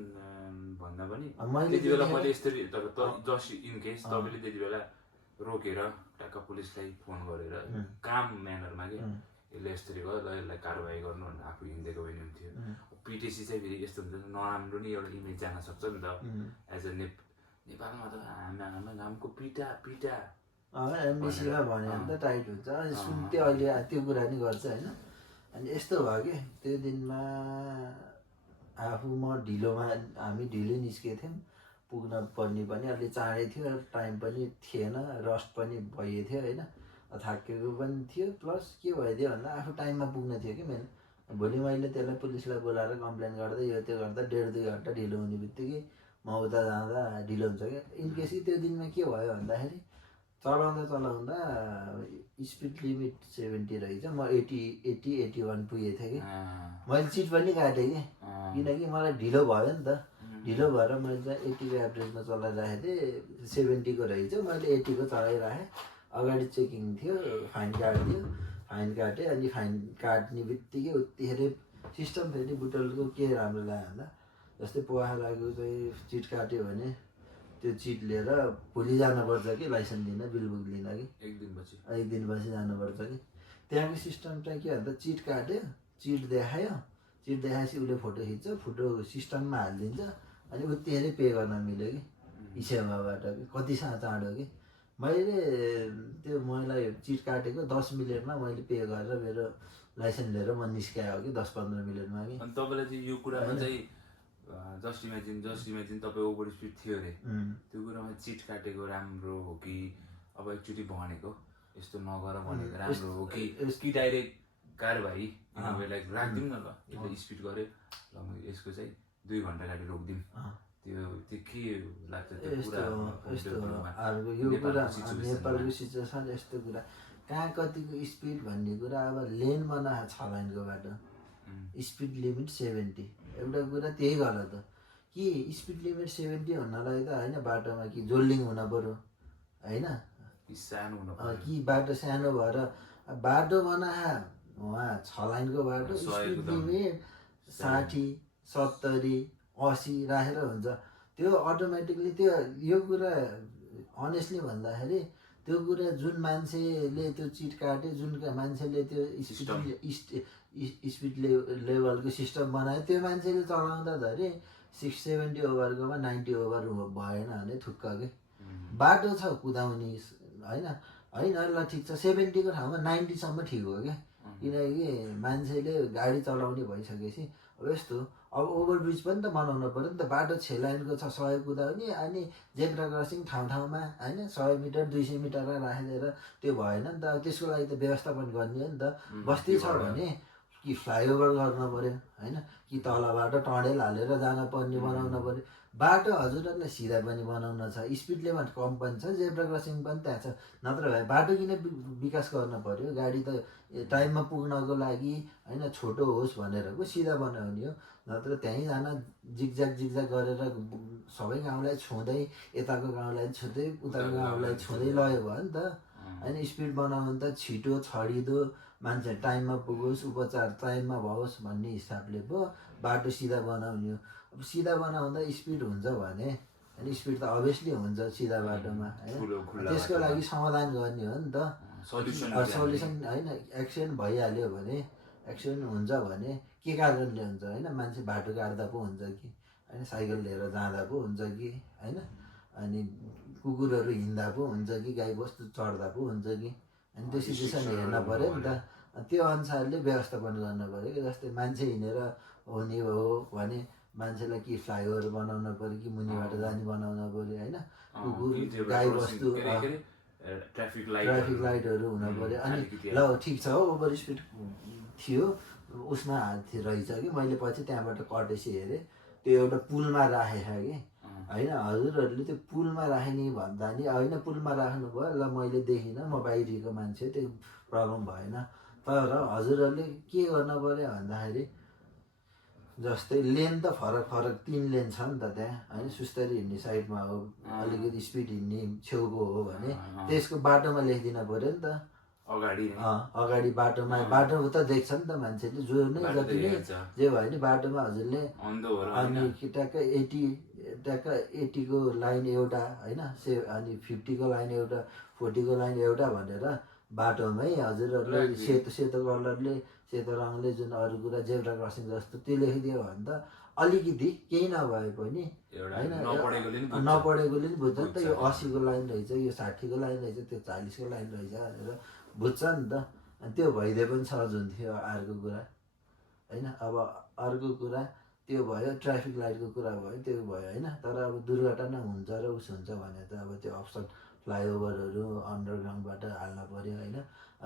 भन्दा पनि त्यति बेला मैले यस्तरी जस्ट इन केस तपाईँले त्यति बेला रोकेर ट्याक्क पुलिसलाई फोन गरेर काम म्यानरमा कि यसले यस्तरी भयो ल यसलाई कारवाही गर्नु भनेर आफू हिँडेको पनि हुन्थ्यो पिटिसी चाहिँ फेरि यस्तो हुन्छ नराम्रो नि एउटा इमेज जान सक्छ नि त एज अ नेपालमा त हाम्रो घामको पिटा एमबिसीमा भन्यो भने त टाइट हुन्छ अनि सुन्थ्यो अहिले त्यो कुरा नि गर्छ होइन अनि यस्तो भयो कि त्यो दिनमा आफू म ढिलोमा हामी ढिलो निस्केको थियौँ पुग्न पर्ने पनि अलि चाँडै थियो टाइम पनि थिएन रस्ट पनि भइएको थियो होइन थाकेको पनि थियो प्लस के भइदियो भन्दा आफू टाइममा पुग्न थियो कि मेन भोलि मैले त्यसलाई पुलिसलाई बोलाएर कम्प्लेन गर्दै यो त्यो गर्दा 1.5-2 घन्टा ढिलो हुने बित्तिकै म उता जाँदा ढिलो हुन्छ क्या इनकेस त्यो दिनमा के भयो भन्दाखेरि चलाउँदा स्पिड लिमिट 70 रहेछ, म 81 पुगेको थिएँ कि मैले चिट पनि काटेँ कि, किनकि मलाई ढिलो भयो नि त। ढिलो भएर मैले चाहिँ 80को एभरेजमा चलाइराखेको थिएँ, 70को रहेछ, मैले 80को चलाइराखेँ। अगाडि चेकिङ थियो, फाइन काटिदियो, फाइन काटेँ। अनि फाइन काट्ने बित्तिकै उतिखेर सिस्टम फेरि बुटलको के राम्रो लाग्यो भन्दा, जस्तै पोखराको चाहिँ चिट काट्यो भने त्यो चिट लिएर भोलि जानुपर्छ कि लाइसेन्स लिन, बिल बुक लिन कि एक दिनपछि जानुपर्छ कि। त्यहाँको सिस्टम चाहिँ के भन्दा चिट काट्यो, चिट देखायो, चिट देखाएपछि उसले फोटो खिच्छ, फोटो सिस्टममा हालिदिन्छ, अनि उतिखेरै पे गर्न मिल्यो कि इसेवाबाट कि। कति चाँडो कि मैले त्यो मलाई चिट काटेको 10 मिनटमा मैले पे गरेर मेरो लाइसेन्स लिएर म निस्कायो कि 10-15 मिनटमा कि। अनि तपाईँलाई चाहिँ यो कुरामा चाहिँ जस्ट इमेजिन तपाईँ ओभर स्पिड थियो अरे, त्यो कुरामा चिट काटेको राम्रो हो कि अब एकचोटि भनेको यस्तो नगर भनेको राम्रो हो कि डाइरेक्ट कारबाही लाइक राखिदिउँ न, ल यसले स्पिड गऱ्यो, ल म यसको चाहिँ 2 घन्टा गाडी रोकिदिउँ, त्यो के लाग्छ? यस्तो यो कुरा नेपालको सिचुएसन यस्तो कुरा, कहाँ कतिको स्पिड भन्ने कुरा अब लेन बनाएको 6 लाइनको बाटो, स्पिड लिमिट 70, एउटा कुरा त्यही गलत हो कि स्पिड लिमिट 70 हुनलाई त होइन बाटोमा कि जोल्डिङ हुन पर्यो होइन, कि बाटो सानो भएर बाटो बनाए उहाँ 6 लाइनको बाटो स्पिड लिमिट 60, 70, 80 राखेर हुन्छ। त्यो अटोमेटिकली त्यो यो कुरा अनेस्टली भन्दाखेरि त्यो कुरा जुन मान्छेले त्यो चिट काट्यो, जुन मान्छेले त्यो स्पिड लेभलको सिस्टम बनायो, त्यो मान्छेले चलाउँदा धरि 60-70 ओभरकोमा 90 ओभर भएन भने थुक्क के। बाटो छ कुदाउने होइन, ल ठिक छ 70को ठाउँमा 90सम्म ठिक हो क्या, किनकि मान्छेले गाडी चलाउने भइसकेपछि अब यस्तो अब ओभरब्रिज पनि त बनाउनु पऱ्यो नि त। बाटो 6 लाइनको छ, 100 कुदाउने, अनि जेब्रा क्रसिङ ठाउँमा होइन 100 मिटर 200 मिटरमा राखेर त्यो भएन नि त। त्यसको लागि त व्यवस्थापन गर्ने हो नि त। बस्ती छ भने कि फ्लाइओभर गर्न पऱ्यो होइन, कि तलबाट टनेल हालेर जान पर्ने बनाउन पऱ्यो। बाटो हजुरहरूलाई सिधा पनि बनाउन छ, स्पिड लिमिट कम पनि छ, जेब्रा क्रसिङ पनि त्यहाँ छ, नत्र भए बाटो किन विकास गर्न पर्यो? गाडी त टाइममा पुग्नको लागि होइन, छोटो होस् भनेर पो सिधा बनाउने हो, नत्र त्यहीँ जान जिगज्याग गरेर सबै गाउँलाई छुँदै, यताको गाउँलाई छुँदै उताको गाउँलाई छुँदै लयो भयो नि त होइन। स्पिड बनाउनु त छिटो छडिदो, मान्छे टाइममा पुगोस्, उपचार टाइममा भओस् भन्ने हिसाबले पो बाटो सिधा बनाउने हो। अब सिधा बनाउँदा स्पिड हुन्छ भने अनि स्पिड त अभियसली हुन्छ सिधा बाटोमा होइन, त्यसको लागि समाधान गर्ने हो नि त, सल्युसन होइन। एक्सिडेन्ट भइहाल्यो भने, एक्सिडेन्ट हुन्छ भने के कारणले हुन्छ होइन, मान्छे बाटो काट्दा पो हुन्छ कि होइन, साइकल लिएर जाँदा पो हुन्छ कि होइन, अनि कुकुरहरू हिँड्दा पो हुन्छ कि, गाई बस्तु चढ्दा पो हुन्छ कि, अनि त्यो सिचुएसन हेर्न पऱ्यो नि त। त्यो अनुसारले व्यवस्थापन गर्न पऱ्यो कि। जस्तै मान्छे हिँडेर हुने हो भने मान्छेलाई कि फ्लाइओभर बनाउन पऱ्यो कि मुनिबाट जाने बनाउन पऱ्यो होइन, कुकुर गाई बस्तु ट्राफिक लाइटहरू हुन पऱ्यो। अनि ल ठिक छ हो, ओभर स्पिड थियो उसमा रहेछ कि मैले पछि त्यहाँबाट कटेसी हेरेँ, त्यो एउटा पुलमा राखेको कि होइन। हजुरहरूले त्यो पुलमा राख्ने भन्दा नि होइन, पुलमा राख्नु भयो ल, मैले देखिनँ, म बाहिरीको मान्छे, त्यो प्रब्लम भएन। तर हजुरहरूले के गर्न पऱ्यो भन्दाखेरि जस्तै लेन त फरक 3 लेन छ नि त त्यहाँ होइन, सुस्तरी हिँड्ने साइडमा हो, अलिकति स्पिड हिँड्ने छेउको हो भने त्यसको बाटोमा लेखिदिन पऱ्यो नि त अगाडि बाटोमा। बाटो त देख्छ नि त मान्छेले, जो नै जति नै जे भयो नि बाटोमा हजुरले अनि ट्याक्क 80को लाइन एउटा होइन, अनि 50को लाइन एउटा, 40को लाइन एउटा भनेर बाटोमै हजुरहरूले सेतो कलरले, सेतो रङले जुन अरू कुरा जेब्रा क्रसिङ जस्तो त्यो लेखिदियो भने त अलिकति केही नभए पनि होइन, नपढेकोले नि बुझ्छ नि त, यो 80को लाइन रहेछ, यो 60को लाइन रहेछ, त्यो 40को लाइन रहेछ भनेर बुझ्छ नि त। अनि त्यो भइदिए पनि सहज हुन्थ्यो। अर्को कुरा होइन, अब अर्को कुरा त्यो भयो, ट्राफिक लाइटको कुरा भयो, त्यो भयो होइन। तर अब दुर्घटना हुन्छ र उस हुन्छ भने त अब त्यो अप्सन फ्लाइओभरहरू अन्डरग्राउन्डबाट हाल्न पऱ्यो होइन।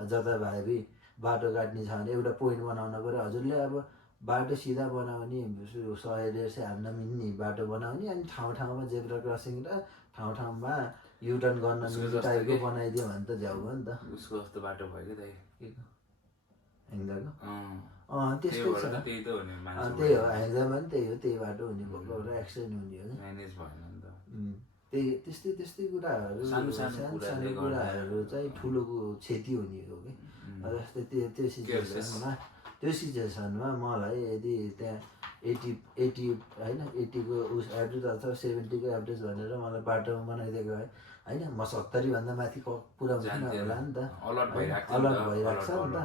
जता भए बाटो काट्ने छ भने एउटा पोइन्ट बनाउन पऱ्यो। हजुरले अब बाटो सिधा बनाउने, 100-150 हान्न मिल्ने बाटो बनाउने, अनि ठाउँमा जेब्रा क्रसिङ र ठाउँमा युटर्न गर्न मिल्ने टाइपको बनाइदियो भने त झ्याउ भयो नि त। उसको जस्तो बाटो भयो क्या दाइ ह्याङ्जाको त्यस्तै त्यस्तै छ त्यही त हो नि मान्छे त्यही हो ह्याङ्जामा पनि त्यही हो, त्यही बाटो हुने भएको र एक्सिडेन्ट हुने हो म्यानेज भएन नि त त्यही त्यस्तै कुराहरू सानो कुराहरू चाहिँ ठुलोको क्षति हुने हो कि जस्तै त्यो सिचुएसनमा मलाई यदि त्यहाँ 80 होइन 80को उस एभरेज अथवा 70को एभरेज भनेर मलाई बाटोमा बनाइदिएको भए होइन म 70 भन्दा माथि पुरा हुँदैन होला नि त, अलर्ट भइरहेको छ नि त।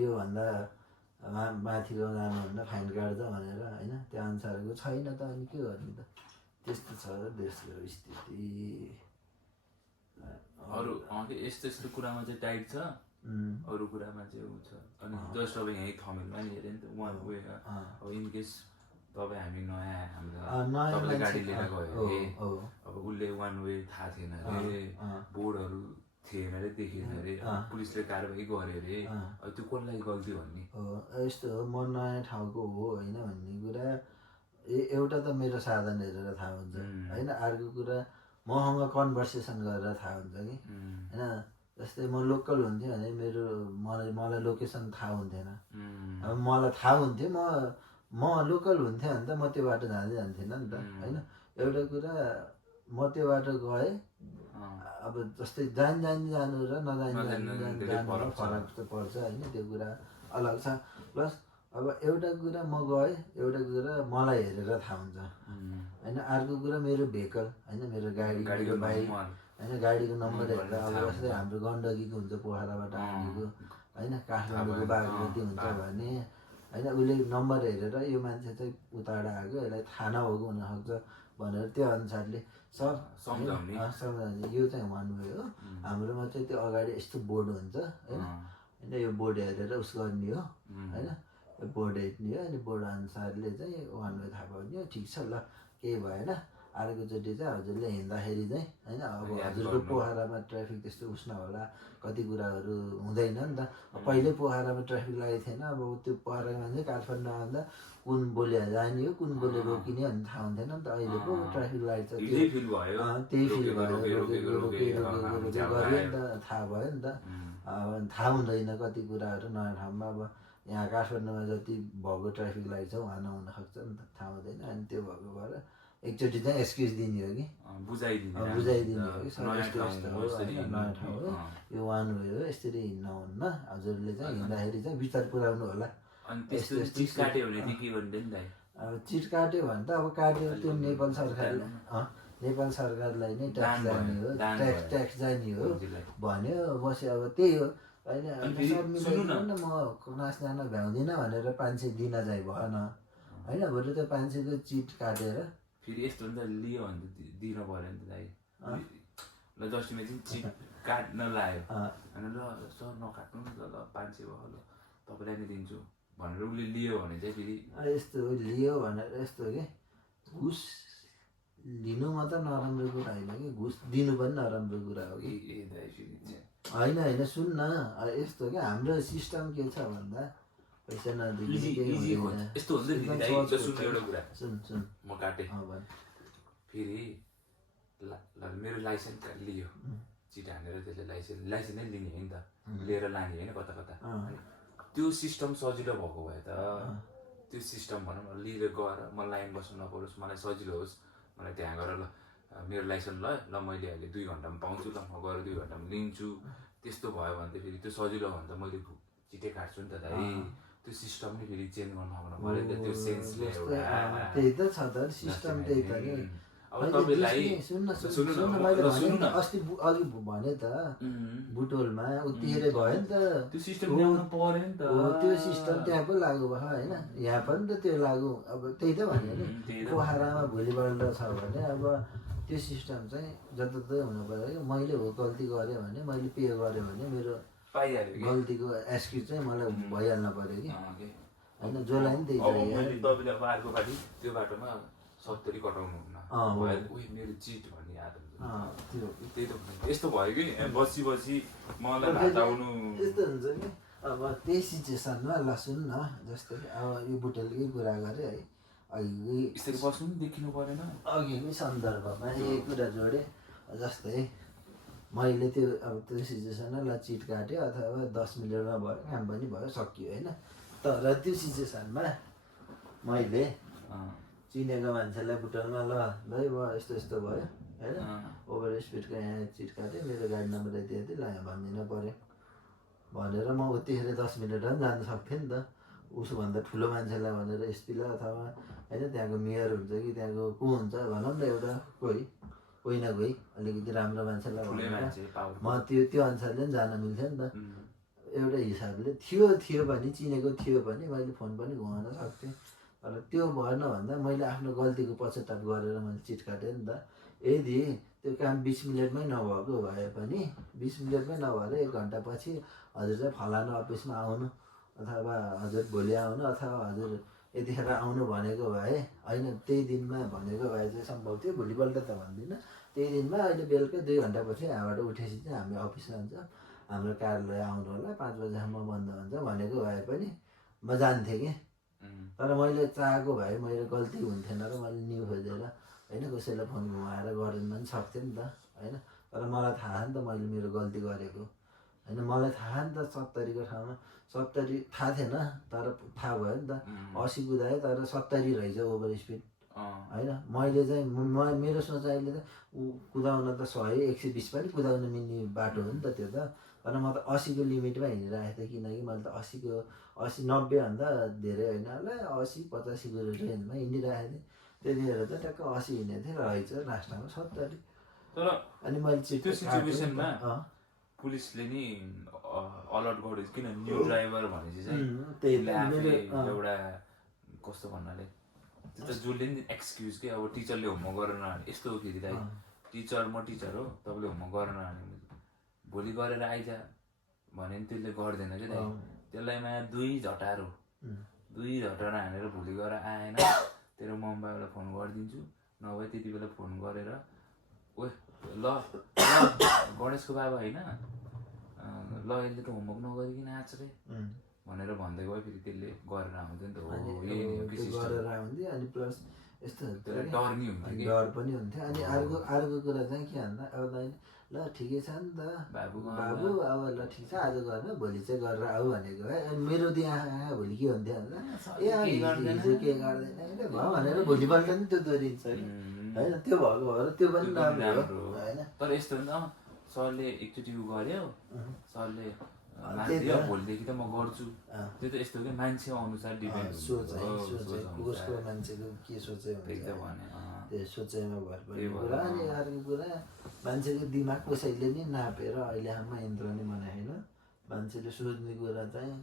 योभन्दा माथिको जानुभन्दा फाइन काट्छ भनेर होइन त्यो अनुसारको छैन त, अनि के गर्ने त। त्यस्तो छ देशको स्थिति। अरू यस्तो यस्तो कुरामा चाहिँ टाइट छ, अरू कुरामा चाहिँ ऊ छ। अनि जस्ट अब यहीँ थमेलमा नि हेऱ्यो नि त वान वे अब इनकेस तपाईँ हामी नयाँ हाम्रो तपाईँले गाडी लिएर गयो अरे, अब उसले वान वे थाहा थिएन अरे, बोर्डहरू थिएन अरे, देखिएन अरे, पुलिसले कारवाही गर्यो अरे, अब त्यो कसलाई गल्ती भन्ने हो। यस्तो हो, म नयाँ ठाउँको हो होइन भन्ने कुरा एउटा त मेरो साधन हेरेर थाहा हुन्छ होइन, अर्को कुरा मसँग कन्भर्सेसन गरेर थाहा हुन्छ कि होइन। जस्तै म लोकल हुन्थेँ भने मलाई लोकेसन थाहा हुन्थेन, अब मलाई थाहा हुन्थ्यो म लोकल हुन्थेँ भने त म त्यो बाटो जान्थेन नि त होइन। एउटा कुरा म त्यो बाटो गएँ, अब जस्तै जानु र नजानु फरक त पर्छ होइन, त्यो कुरा अलग छ। प्लस अब एउटा कुरा म गएँ, एउटा कुरा मलाई हेरेर थाहा हुन्छ होइन, अर्को कुरा मेरो भेहिकल होइन, मेरो गाडी बाइक होइन, गाडीको नम्बर हेरेर अब जस्तै हाम्रो गण्डकीको हुन्छ पोखराबाट आएको होइन, काठमाडौँको बागमती हुन्छ भने होइन, उसले नम्बर हेरेर यो मान्छे चाहिँ उताबाट आएको, यसलाई थाहा नभएको हुनसक्छ भनेर त्यो अनुसारले सम्झाउने यो चाहिँ वान वे हो। हाम्रोमा चाहिँ त्यो अगाडि यस्तो बोर्ड हुन्छ होइन, यो बोर्ड हेरेर उस गर्ने हो होइन, बोर्ड हेर्ने हो। अनि बोर्ड अनुसारले चाहिँ वान वे थाहा पाउने हो, ठिक छ ल केही भएन। अर्कोचोटि चाहिँ हजुरले हिँड्दाखेरि चाहिँ होइन, अब हजुरको पोखरामा ट्राफिक त्यस्तो उस नहोला, कति कुराहरू हुँदैन नि त। पहिल्यै पोखरामा ट्राफिक लागेको थिएन, अब त्यो पोखराको मान्छे काठमाडौँ आउँदा कुन बोले जाने हो कुन बोले रोकिने भन्ने थाहा हुन्थेन नि त। अहिले पो ट्राफिक लाइट छ त्यही फिल भयो, गऱ्यो नि त, थाहा भयो नि त। अब थाहा हुँदैन कति कुराहरू नयाँ ठाउँमा, अब यहाँ काठमाडौँमा जति भएको ट्राफिक लाइट छ उहाँ नहुन सक्छ नि त, थाहा हुँदैन। अनि त्यो भएको भएर एकचोटि चाहिँ एक्सक्युज दिने हो कि बुझाइदिने हो कि सर यस्तो यस्तो हो होइन, नयाँ ठाउँ हो, यो वान वे हो, यसरी हिँड्न हुन्न, हजुरले चाहिँ हिँड्दाखेरि चाहिँ विचार पुऱ्याउनु होला। अब चिट काट्यो भने त अब काट्यो त्यो नेपाल सरकारलाई नै ट्याक्स जाने हो, ट्याक्स जाने हो भन्यो बस्यो। अब त्यही हो होइन, सर मिलाइदिनु न, म क्लास जान भ्याउँदिनँ भनेर 500 दिन चाहिँ भएन होइन, भोलि त 500 को चिट काटेर फेरि यस्तो नि त लियो भने त दिनु पऱ्यो नि त दाइ। ल जस्टिमा चाहिँ चिट काट्न लाग्यो होइन, ल सर नकाट्नु नि त, ल 500 भयो, ल तपाईँलाई नै दिन्छु भनेर उसले लियो भने चाहिँ फेरि यस्तो हो, लियो भनेर यस्तो कि घुस लिनु मात्र नराम्रो कुरा होइन कि घुस दिनु पनि नराम्रो कुरा हो कि होइन। होइन सुन न, यस्तो क्या हाम्रो सिस्टम के छ भन्दा पैसा नदिने यस्तो हुन्छ नि दाइ। सुन एउटा कुरा, सुन म काटेँ फेरि मेरो लाइसेन्स लियो, चिट हानेर त्यसले लाइसेन्स नै लिने हो नि त, लिएर लाने होइन कता कता। त्यो सिस्टम सजिलो भएको भए त त्यो सिस्टम भनौँ न, लिएर गएर मलाई लाइन बस्नु नपरोस्, मलाई सजिलो होस्, मलाई त्यहाँ गएर ल मेरो लाइसेन्स ल मैले अहिले 2 घन्टामा पाउँछु, ल म गएर 2 घन्टामा लिन्छु, त्यस्तो भयो भने त फेरि त्यो सजिलो भयो भने त मैले चिटै काट्छु नि त दाइ। त्यो सिस्टम नै फेरि चेन्ज गर्न सक्नु पऱ्यो नि त, त्यो सेन्सले त्यही त छ त सिस्टम, त्यही त नि। अब तपाईँलाई सुन्नु न अस्ति अघि भने त बुटोलमा उत्तिखेर भयो नि त, त्यो सिस्टम ल्याउनु पर्यो नि त, त्यो सिस्टम त्यहाँ पो लागु भयो होइन, यहाँ पनि त त्यो लागु। अब त्यही त भन्यो नि, पोखरामा भोलिपल्ट छ भने अब त्यो सिस्टम चाहिँ जताततै हुनु पऱ्यो कि मैले हो गल्ती गरेँ भने, मैले पे गरेँ भने मेरो गल्तीको एक्सक्युज चाहिँ मलाई भइहाल्न पऱ्यो कि होइन, जसलाई पनि त्यही चाहियो। तपाईँले अब अर्को पालि त्यो बाटोमा 70 कटाउनु हुन्न, मेरो चिट भन्ने याद हुन्छ, त्यही त यस्तो भयो कि बसी मलाई हटाउनु यस्तो हुन्छ कि। अब त्यही सिचुएसनमा ल सुन न, जस्तै अब यो बुटलकै कुरा गरेँ है, अघि यसरी बस्नु पनि देखिनु परेन, अघिकै सन्दर्भमा यही कुरा जोडेँ। जस्तै मैले त्यो अब त्यो सिचुएसनलाई चिट काट्यो अथवा 10 मिनटमा भयो काम पनि भयो सकियो होइन। तर त्यो सिचुएसनमा मैले चिनेको मान्छेलाई बुटलमा ल भाइ भयो यस्तो यस्तो भयो होइन, ओभर स्पिडको यहाँ चिट काट्यो, मेरो गाडी नम्बर यति यति ल यहाँ भनिदिनु पऱ्यो भनेर म उतिखेर 10 मिनटमा पनि जानु सक्थेँ नि त। उसोभन्दा ठुलो मान्छेलाई भनेर एसपीलाई अथवा होइन त्यहाँको मेयर हुन्छ कि त्यहाँको को हुन्छ भनौँ न एउटा कोही न कोही अलिकति राम्रो मान्छेलाई भनेर म त्यो अनुसारले पनि जान मिल्थ्यो नि त। एउटा हिसाबले थियो भने चिनेको थियो भने मैले फोन पनि घुमाउन सक्थेँ। तर त्यो भएन भन्दा मैले आफ्नो गल्तीको पश्चाताप गरेर मैले चिट काटेँ नि त। यदि त्यो काम 20 मिनटमै नभएको भए पनि 20 मिनटमै नभएर 1 घन्टा पछि हजुर चाहिँ फलानु अफिसमा आउनु अथवा हजुर भोलि आउनु अथवा हजुर यतिखेर आउनु भनेको भए होइन, त्यही दिनमा भनेको भए चाहिँ सम्भव थियो। भोलिपल्ट त भन्दिनँ, त्यही दिनमा अहिले बेलुका 2 घन्टा पछि यहाँबाट उठेपछि चाहिँ हामी अफिस जान्छ, हाम्रो कार्यालय आउनु होला, 5 बजीसम्म बन्द हुन्छ भनेको भए पनि म जान्थेँ कि। तर मैले चाहेको भए मेरो गल्ती हुन्थेन र मैले न्यु खोजेर होइन कसैलाई फोन घुमाएर गरेन पनि सक्थेँ नि त होइन। तर मलाई थाहा नि त मैले मेरो गल्ती गरेको होइन, मलाई थाहा नि त 70को ठाउँमा 70 थाहा थिएन तर थाहा भयो नि त। 80 कुदाएँ तर 70 रहेछ ओभर स्पिड होइन। मैले चाहिँ मेरो सोचाइले त कुदाउन त 100 120 पनि कुदाउन मिल्ने बाटो हो नि त त्यो त। तर म त 80को लिमिटमा हिँडिरहेको थिएँ किनकि मैले त 80 90 भन्दा धेरै होइन होला 80 85को रेन्जमा हिँडिरहेको थिएँ। त्यतिखेर त ट्याक्क 80 हिँडेको थिएँ रहेछ लास्टमा 70। तर अनि मैले त्यो सिचुएसनमा पुलिसले नि अलर्ट गर्यो किन न्यू ड्राइभर भनेपछि चाहिँ आफूले एउटा कस्तो भन्नाले त्यो त जसले नि एक्सक्युज के अब टिचरले होमवर्क गरेन भने यस्तो हो फेरि दाइ म टिचर हो तपाईँले होमवर्क गरेन भने भोलि गरेर आइज भने नि त्यसले गर्दैन क्या दाइ। त्यसलाई माया 2 झटारो हानेर भोलि गएर आएन तेरो मम्मी बाबालाई फोन गरिदिन्छु नभए त्यति बेला फोन गरेर ओ ल गणेशको बाबा होइन ल यसले त होमवर्क नगरिकन आएको छ रे भनेर भन्दै गयो फेरि त्यसले गरेर आउँथ्यो नि त गरेर आउँथ्यो। अनि प्लस यस्तो डर नि हुन्थ्यो डर पनि हुन्थ्यो। अनि अर्को कुरा चाहिँ के भन्दा अब ल ठिकै छ नि त बाबु अब ल ठिक छ आज गर्न भोलि चाहिँ गरेर आऊ भनेको है। अनि मेरो त्यहाँ भोलि के हुन्थ्यो भन्दा ए हिजो के गर्दैन भयो भनेर भोलिपल्ट नि त्यो दोहोरिन्छ कि होइन। त्यो भएको भएर त्यो पनि राम्रो हो होइन। तर यस्तो हो नि त सरले एकचोटि उ गर्यो सरले मानिदियो भोलिदेखि त म गर्छु त्यो त यस्तो हो कि मान्छे अनुसार डिपेन्ड उसको मान्छेको के सोचाइ हुन्छ त्यो सोचाइमा भर पर्ने कुरा। अनि अर्को कुरा मान्छेको दिमाग कसैले नि नापेर अहिलेसम्म यन्त्र नै बनाए होइन। मान्छेले सोच्ने कुरा चाहिँ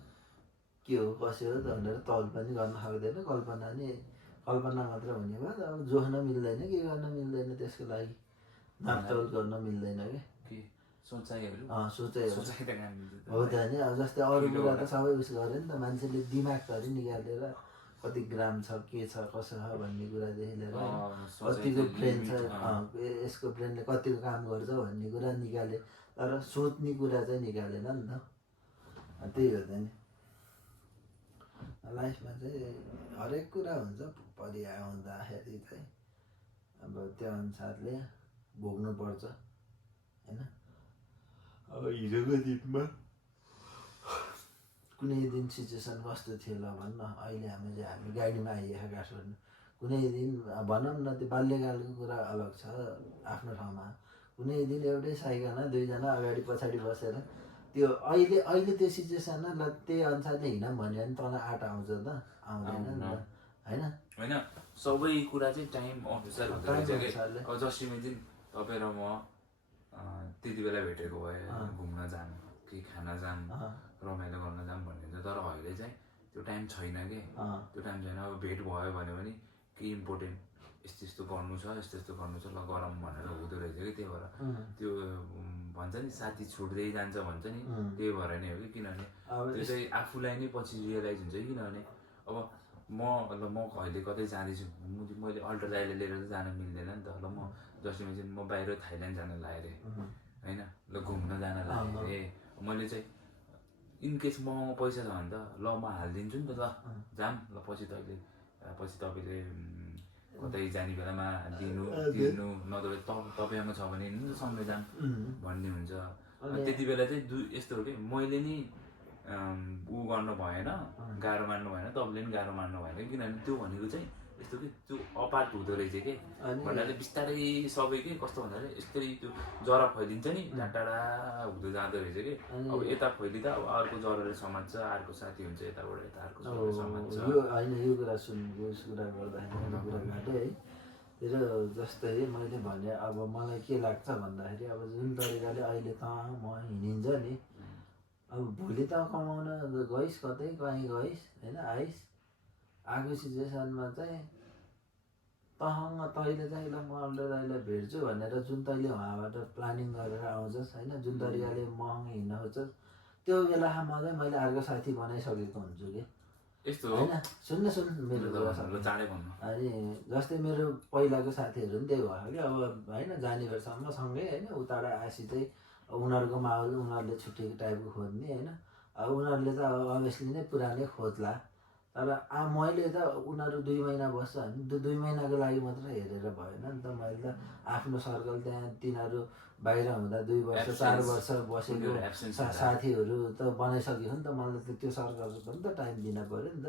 के हो कसो हो भनेर तौल पनि गर्न सक्दैन। कल्पना मात्र हुने भयो अब जोख्न मिल्दैन के गर्न मिल्दैन त्यसको लागि नापतौल गर्न मिल्दैन कि सोचाइहरू हो त नि। अब जस्तै अरू कुरा त सबै उस गऱ्यो नि त मान्छेले दिमाग थरि निकालेर कति ग्राम छ के छ कसो छ भन्ने कुरादेखि लिएर कतिको ब्रेन छ यसको ब्रेनले कतिको काम गर्छ भन्ने कुरा निकाले तर सोच्ने कुरा चाहिँ निकालेन नि त। त्यही हो त नि लाइफमा चाहिँ हरेक कुरा हुन्छ परिआउँदाखेरि चाहिँ अब त्यो अनुसारले भोग्नुपर्छ होइन। अब हिजोको दिनमा कुनै दिन सिचुएसन कस्तो थियो ल भन्न अहिले हामी गाडीमा आइएको काठमाडौँ कुनै दिन भनौँ न त्यो बाल्यकालको कुरा अलग छ आफ्नो ठाउँमा। कुनै दिन एउटै साइकलमा 2 जना अगाडि पछाडि बसेर त्यो अहिले त्यो सिचुएसनमा ल त्यही अनुसारले हिँडौँ भन्यो भने तँलाई आँट आउँछ त आउँदैन नि त होइन। होइन सबै कुरा चाहिँ टाइम अनुसार हुँदो रहेछ। अब जस्ट इमेजिन तपाईँ र म त्यति बेला भेटेको भए घुम्न जानु कि खाना जाऊँ रमाइलो गर्न जाऊँ भन्ने थियो। तर अहिले चाहिँ त्यो टाइम छैन कि त्यो टाइम छैन। अब भेट भयो भने पनि केही इम्पोर्टेन्ट यस्तो गर्नु छ यस्तो गर्नु छ ल गरौँ भनेर हुँदो रहेछ कि। त्यही भएर त्यो भन्छ नि साथी छुट्दै जान्छ भन्छ नि त्यही भएर नै हो कि। किनभने त्यो चाहिँ आफूलाई नै पछि रियलाइज हुन्छ कि किनभने अब म अहिले कतै जाँदैछु मैले अल्ट्रा दाइले लिएर चाहिँ जान मिल्दैन नि त। ल म जस्ट इमेजिन म बाहिर थाइल्यान्ड जान लागेँ अरे होइन ल घुम्न जान लागेँ अरे मैले चाहिँ इनकेस मसँग पैसा छ भने त ल म हालिदिन्छु नि त ल जाऊँ ल पछि तपाईँले कतै जाने बेलामा दिनु नत्र तपाईँमा छ भने संविधान भन्ने हुन्छ। त्यति बेला चाहिँ यस्तो हो कि मैले नि ऊ गर्नु भएन, गाह्रो मान्नु भएन, तपाईँले पनि गाह्रो मान्नु भएन, किनभने त्यो भनेको चाहिँ यस्तो कि त्यो अपार्ट हुँदो रहेछ कि भन्नाले बिस्तारै सबै के कस्तो भन्नाले यस्तै त्यो जरा फैलिन्छ नि टाढा हुँदै जाँदो रहेछ कि अब यता फैलिँदा अब अर्को जराले समात्छ, अर्को साथी हुन्छ यताबाट यता अर्को जराले समात्छ। यो होइन यो कुरा सुन्नु कुरा गर्दाखेरि कुरा काटेँ है। र जस्तै मैले भने अब मलाई के लाग्छ भन्दाखेरि अब जुन तरिकाले अहिले त म हिँडिन्छ नि, अब भोलि त कमाउन गइस् कतै कहीँ गइस् होइन आइस्, आएको सिचुएसनमा चाहिँ तहङ्ग तैँले चाहिँ ल म अल्टो भेट्छु भनेर जुन तैँले उहाँबाट प्लानिङ गरेर आउँछस् होइन, जुन तरिकाले मसँग हिँड्न खोज्छस्, त्यो बेलामा चाहिँ मैले अर्को साथी बनाइसकेको हुन्छु कि यस्तो होइन। सुन्न मेरो कुरा अनि जस्तै मेरो पहिलाको साथीहरू पनि त्यही भयो कि अब होइन जाने बेरसम्म सँगै होइन उताबाट आएपछि चाहिँ उनीहरूको माहौल उनीहरूले छुट्टै टाइपको खोज्ने होइन। अब उनीहरूले त अब अभियसली नै पुरानै खोज्ला, तर मैले त उनीहरू 2 महिना बस्छ भने 2 महिनाको लागि मात्र हेरेर भएन नि त। मैले त आफ्नो सर्कल त्यहाँ तिनीहरू बाहिर हुँदा 2 वर्ष 4 वर्ष बसेको साथीहरू त बनाइसकेको नि त, मलाई त त्यो सर्कलको पनि त टाइम दिन पऱ्यो नि त।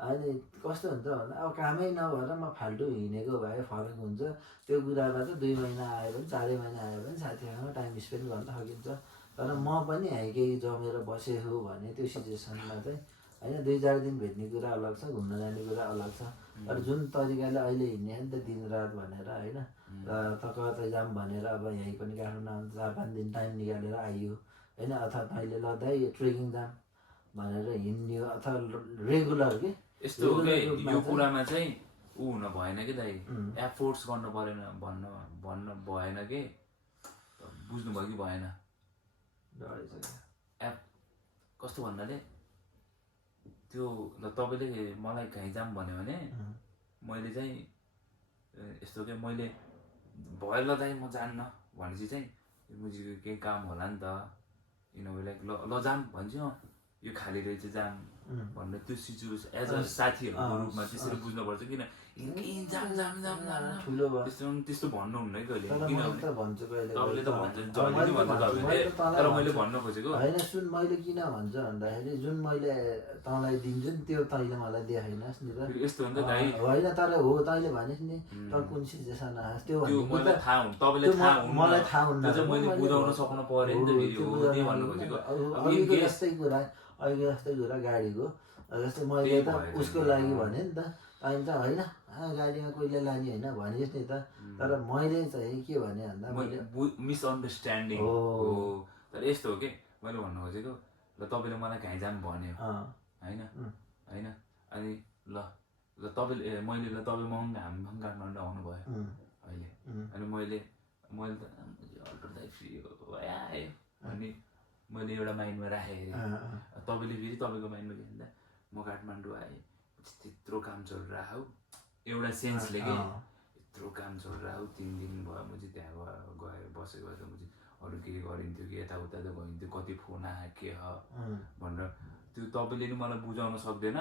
अनि कस्तो हुन्छ भन्दा अब कामै नभएर म फाल्टु हिँडेको भए फरक हुन्छ, त्यो कुराबाट 2 महिना आयो भने 4 महिना आयो भने साथीहरूसँग टाइम स्पेन्ड गर्न सकिन्छ। तर म पनि केही जमेर बसेको भने त्यो सिचुएसनमा चाहिँ होइन 2-4 दिन भेट्ने कुरा अलग छ, घुम्न जाने कुरा अलग छ। तर जुन तरिकाले अहिले हिँड्ने नि त दिनरात भनेर होइन, र त कतै जाऊँ भनेर अब यहीँ पनि काठमाडौँ 4-5 दिन टाइम निकालेर आइयो होइन, अथवा अहिले लद्दै ट्रेकिङ जाऊँ भनेर हिँड्यो अथवा रेगुलर के यस्तो हो कि यो कुरामा चाहिँ ऊ हुन भएन कि दाइ, एफोर्ट्स गर्नु परेन भन्न भएन कि, बुझ्नुभयो कि भएन? कस्तो भन्नाले त्यो ल तपाईँले मलाई कहीँ जाऊँ भन्यो भने मैले चाहिँ यस्तो कि मैले भयो ल दाइ म जान्न भनेपछि चाहिँ मुझीको केही काम होला नि त, लाइक ल जाऊँ भन्छ यो खाली रहेछ जाऊँ भन्ने त्यो सिचुएसन एज अ साथीहरूको रूपमा त्यसरी बुझ्नुपर्छ। किन त्यस्तो भन्नुहुन्न है कहिले, किनभने तपाईँले त भन्छ जहिले नि भन्नु तपाईँले, तर मैले भन्न खोजेको होइन सुन मैले किन भन्छ भन्दाखेरि जुन मैले तँलाई दिन्छु नि त्यो तैँले मलाई देखाइनस् नि त, यस्तो हुन्छ दाइ होइन। तर हो तैँले भनेस् नि त कुन सिचुएसन आएस् त्यो मलाई थाहा हुन्, तपाईँले थाहा हुन्, मलाई थाहा हुन्न, त्यो चाहिँ मैले बुझाउन सक्नु पर्यो नि त फेरि भन्नु खोजेको। अघिको जस्तै कुरा गाडीको जस्तै मैले त उसको लागि भने नि त अहिले त होइन गाडीमा कोहीले लाने होइन भनिस् नि त, तर मैले चाहिँ के भने भन्दा मैले मिसअन्डरस्ट्यान्डिङ हो। तर यस्तो हो कि मैले भन्नु खोजेको ल तपाईँले मलाई कहीँ जाऊँ भन्यो होइन होइन, अनि ल तपाईँले मैले ल तपाईँ हामी काठमाडौँ आउनुभयो अहिले, अनि मैले त अल्टो फ्री आयो अनि मैले एउटा माइन्डमा राखेँ अरे, तपाईँले फेरि तपाईँको माइन्डमा के भन्दा म काठमाडौँ आएँ त्यत्रो काम चलिरहेको हौ एउटा सेन्सले कि यत्रो काम चलिरहेको हौ 3 दिन भयो म चाहिँ त्यहाँ गएर बसेको मुझे अरू के गरिन्थ्यो कि यताउता त गइन्थ्यो, कति फोन आयो के भनेर त्यो तपाईँले नि मलाई बुझाउन सक्दैन,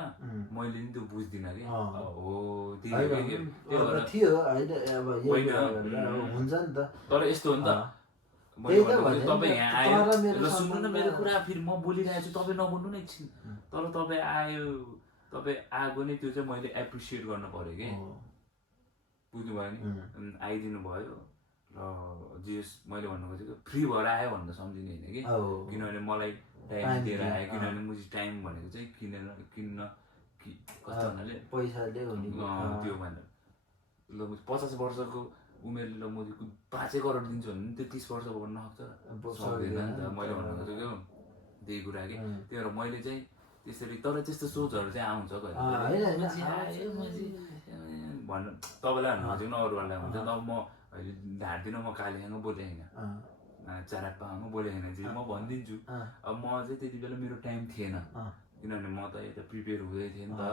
मैले नि त्यो बुझ्दिनँ कि हो तर यस्तो हो नि त। तपाईँ यहाँ आयो सुन्नु न मेरो कुरा, फेरि म बोलिरहेको छु तपाईँ नबोल्नु न एकछिन, तर तपाईँ आएको नि त्यो चाहिँ मैले एप्रिसिएट गर्नु पर्यो कि, बुझ्नुभयो नि, आइदिनु भयो र जे मैले भन्नु खोजेको फ्री भएर आयो भनेर सम्झिने होइन कि, किनभने मलाई टाइम दिएर आयो, किनभने मुझे टाइम भनेको चाहिँ किन्न कस्तो भन्नाले पैसाले त्यो भनेर ल 50 वर्षको उमेरले ल म 5 करोड दिन्छु भने त्यो 30 वर्ष बन्न सक्दैन नि त। मैले भन्नु खोजेको त्यही कुरा कि, त्यही भएर मैले चाहिँ त्यसरी, तर त्यस्तो सोचहरू चाहिँ आउँछ भन्नु तपाईँलाई भन्नु खोजेको न अरूहरूलाई हुन्छ। अब म अहिले ढाँट्दिनँ, म कालीसँग बोलेँ होइन, चारापासँग बोलेँ होइन चाहिँ म भनिदिन्छु। अब म चाहिँ त्यति बेला मेरो टाइम थिएन, किनभने म त यता प्रिपेयर हुँदै थिएँ नि त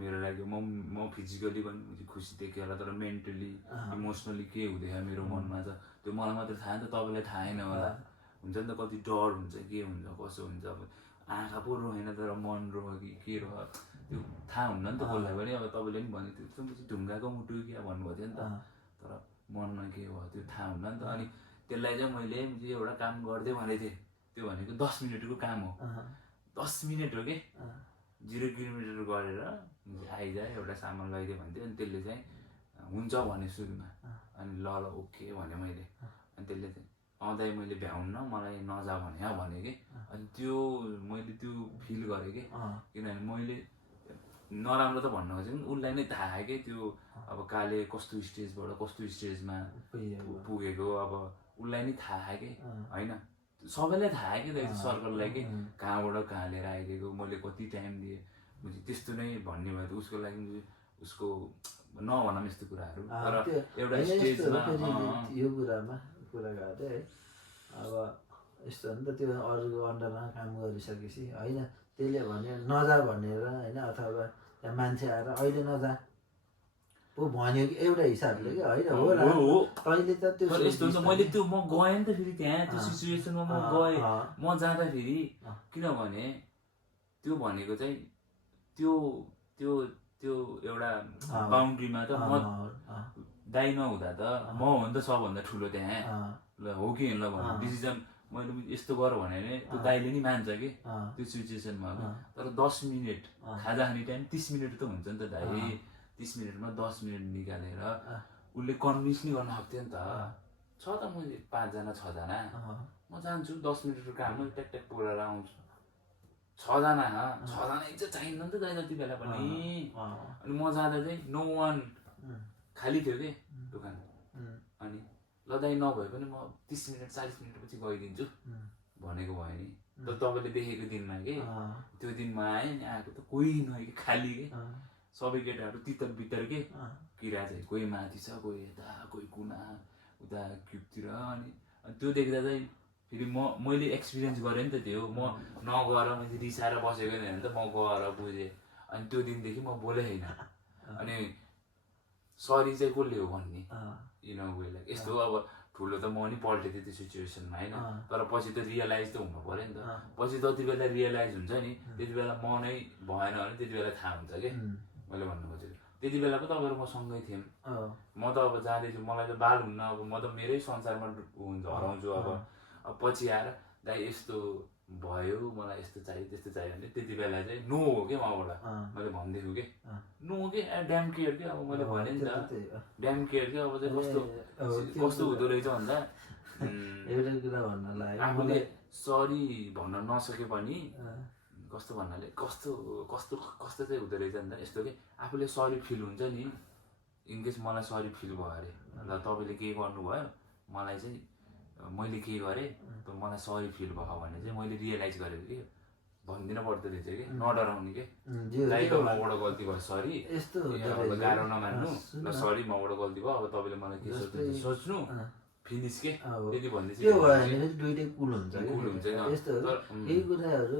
मेरो लागि। म फिजिकली पनि खुसी देखेँ होला, तर मेन्टली इमोसनली के हुँदैछ मेरो मनमा त त्यो मलाई मात्रै थाहा नि त, तपाईँलाई थाहा होइन होला। हुन्छ नि त कति डर हुन्छ के हुन्छ कसो हुन्छ, अब आँखा पो रोएन तर मन रोह कि के रोह त्यो थाहा हुन्न नि त कसलाई पनि अब तपाईँले पनि भन्यो त्यो ढुङ्गाको मुटु क्या भन्नुभएको थियो नि त तर मनमा के भयो त्यो थाहा हुन्न नि त अनि त्यसलाई चाहिँ मैले एउटा काम गर्दै भनेको थिएँ त्यो भनेको 10 मिनटको काम हो 10 मिनट हो कि 0 किलोमिटर गरेर आइजाए एउटा सामान लैदियो भन्थ्यो अनि त्यसले चाहिँ हुन्छ भने सुरुमा अनि ल ओके भने मैले अनि त्यसले चाहिँ दाइ मैले भ्याउन्न मलाई नजा भने कि अनि त्यो मैले त्यो फिल गरेँ कि किनभने मैले नराम्रो त भन्न खोजेको उसलाई नै थाहा कि त्यो अब काले कस्तो स्टेजबाट कस्तो स्टेजमा पुगेको अब उसलाई नै थाहा कि होइन सबैलाई थाहा कि सर्कललाई कि कहाँबाट कहाँ लिएर आइदिएको मैले कति टाइम दिएँ त्यस्तो नै भन्ने भयो त उसको लागि उसको नभनौँ यस्तो कुराहरू तर एउटा स्टेजमा यो कुरा गर्दै है अब यस्तो हो नि त त्यो अरूको अन्डरमा काम गरिसकेपछि होइन त्यसले भने नजा भनेर होइन अथवा त्यहाँ मान्छे आएर अहिले नजा पो भन्यो कि एउटा हिसाबले कि होइन हो तैँले त त्यो यस्तो हुन्छ मैले त्यो म गएँ नि त फेरि त्यहाँ त्यो सिचुएसनमा म गएँ म जाँदाखेरि किनभने त्यो भनेको चाहिँ त्यो त्यो त्यो एउटा बााउन्ड्रीमा त म दाइ नहुँदा त म हो नि त सबभन्दा ठुलो त्यहाँ ल हो कि ल भन्नु डिसिजन मैले यस्तो गर भने त्यो दाइले नि मान्छ कि त्यो सिचुएसनमा तर 10 मिनट खाजा खाने टाइम 30 मिनट त हुन्छ नि त दाइ 30 मिनटमा 10 मिनट निकालेर उसले कन्भिन्स नि गर्न सक्थ्यो नि त छ त मैले 5 जना 6 जना म जान्छु 10 मिनटको काम मैले ट्याक ट्याक बोलेर आउँछु 6 जना इज्जत चाहिन्न नि त दाइ जति बेला पनि अनि म जाँदा चाहिँ नो वान खाली थियो कि दोकान अनि ल दाइ नभए पनि म 30 मिनट 40 मिनट पछि गइदिन्छु भनेको भयो नि तर तपाईँले देखेको दिनमा कि त्यो दिनमा आएँ नि आएको त कोही नआयो कि खाली के सबै केटाहरू तितर बितर के किरा चाहिँ कोही माथि छ कोही यता कोही कुना उता क्युबतिर अनि त्यो देख्दा चाहिँ फेरि मैले एक्सपिरियन्स गरेँ नि त त्यो म नगएर मैले रिसाएर बसेको नि त म गएर बुझेँ अनि त्यो दिनदेखि म बोले होइन अनि सरी चाहिँ कसले हो भन्ने इन वे लाइक यस्तो अब ठुलो त म नि पल्टेको थिएँ त्यो सिचुएसनमा होइन तर पछि त रियलाइज त हुनु पऱ्यो नि त पछि जति बेला रियलाइज हुन्छ नि त्यति बेला म नै भएन भने त्यति बेला थाहा हुन्छ कि मैले भन्नु खोजेको त्यति बेला पो तपाईँहरू म सँगै थियौँ म त अब जाँदैछु मलाई त बाल हुन्न अब म त मेरै संसारमा हुन्छ हराउँछु अब पछि आएर दाइ यस्तो भयो मलाई यस्तो चाहियो त्यस्तो चाहियो भने त्यति बेला चाहिँ नो हो कि मबाट मैले भनिदिएको कि नो कि ड्याम केयर कि अब मैले भनेँ नि त ड्याम केयर कि अब चाहिँ कस्तो कस्तो हुँदो रहेछ भन्दा एउटा कुरा भन्नलाई आफूले सरी भन्न नसके पनि कस्तो भन्नाले कस्तो कस्तो कस्तो चाहिँ हुँदो रहेछ नि त यस्तो कि आफूले सरी फिल हुन्छ नि इनकेस मलाई सरी फिल भयो अरे ल तपाईँले के गर्नुभयो मलाई चाहिँ मैले के गरेँ त मलाई सरी फिल भयो भने चाहिँ मैले रियलाइज गरेको कि भनिदिनु पर्दो रहेछ कि नडराउने कि दाइको मबाट गल्ती भयो सरी गाह्रो नमान्नु ल सरी मबाट गल्ती भयो अब तपाईँले मलाई के सोच्नु सोच्नु फिनिस के त्यति भन्दैछ त्यो भयो भने दुइटै कुल हुन्छ यस्तो केही कुराहरू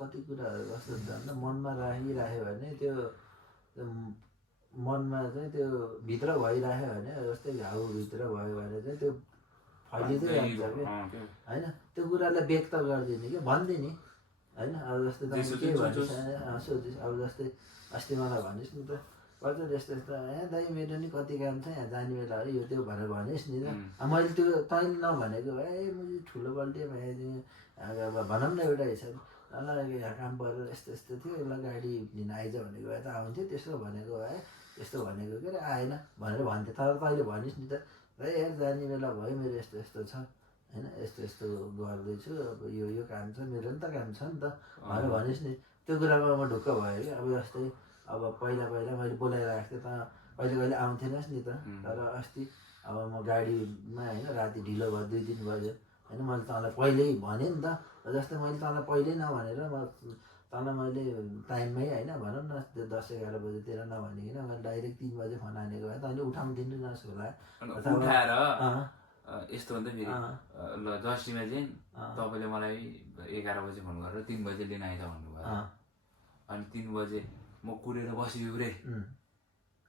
कति कुराहरू कस्तो हुन्छ भन्दा मनमा राखिराख्यो भने त्यो मनमा चाहिँ त्यो भित्र भइराख्यो भने जस्तै घाउभित्र भयो भने चाहिँ त्यो फैलिँदै जान्छ कि होइन त्यो कुरालाई व्यक्त गरिदिने कि भनिदिने होइन अब जस्तै के भनिस् सोधिस् अब जस्तै अस्ति मलाई भनिस् नि त हजुर यस्तो यस्तो यहाँ दाइ मेरो नि कति काम छ यहाँ जाने बेला हो यो त्यो भनेर भनिस् नि त मैले त्यो तैँले नभनेको भए मैले ठुलो बल्टी अब भनौँ न एउटा हिसाब ल यहाँ काम परेर यस्तो यस्तो थियो ल गाडी लिन आइज भनेको भए त आउँथ्यो त्यस्तो भनेको भए यस्तो भनेको के अरे आएन भनेर भन्थ्यो तर तैँले भनिस् नि त यार जाने बेला भयो मेरो यस्तो यस्तो छ होइन यस्तो यस्तो गर्दैछु अब यो काम छ मेरो नि त काम छ नि त भनेर भनिस् नि त्यो कुरामा म ढुक्क भयो कि अब जस्तै अब पहिला मैले बोलाइरहेको थिएँ त कहिले कहिले आउँथेनस् नि त तर अस्ति अब म गाडीमा होइन राति ढिलो भयो 2 दिन भयो होइन मैले तँलाई पहिल्यै भनेँ नि त जस्तै मैले तँलाई पहिल्यै नभनेर तँलाई मैले टाइममै होइन भनौँ न 10-11 बजीतिर नभनिकन मैले डाइरेक्ट 3 बजे फोन हानेको भए तैँले उठाउँदिनु नस् होला उठाएर यस्तो हो नि त फेरि ल जर्सीमा चाहिँ तपाईँले मलाई 11 बजे फोन गरेर 3 बजे लिन आइज भन्नुभयो अनि 3 बजे म कुरेर बसेको रे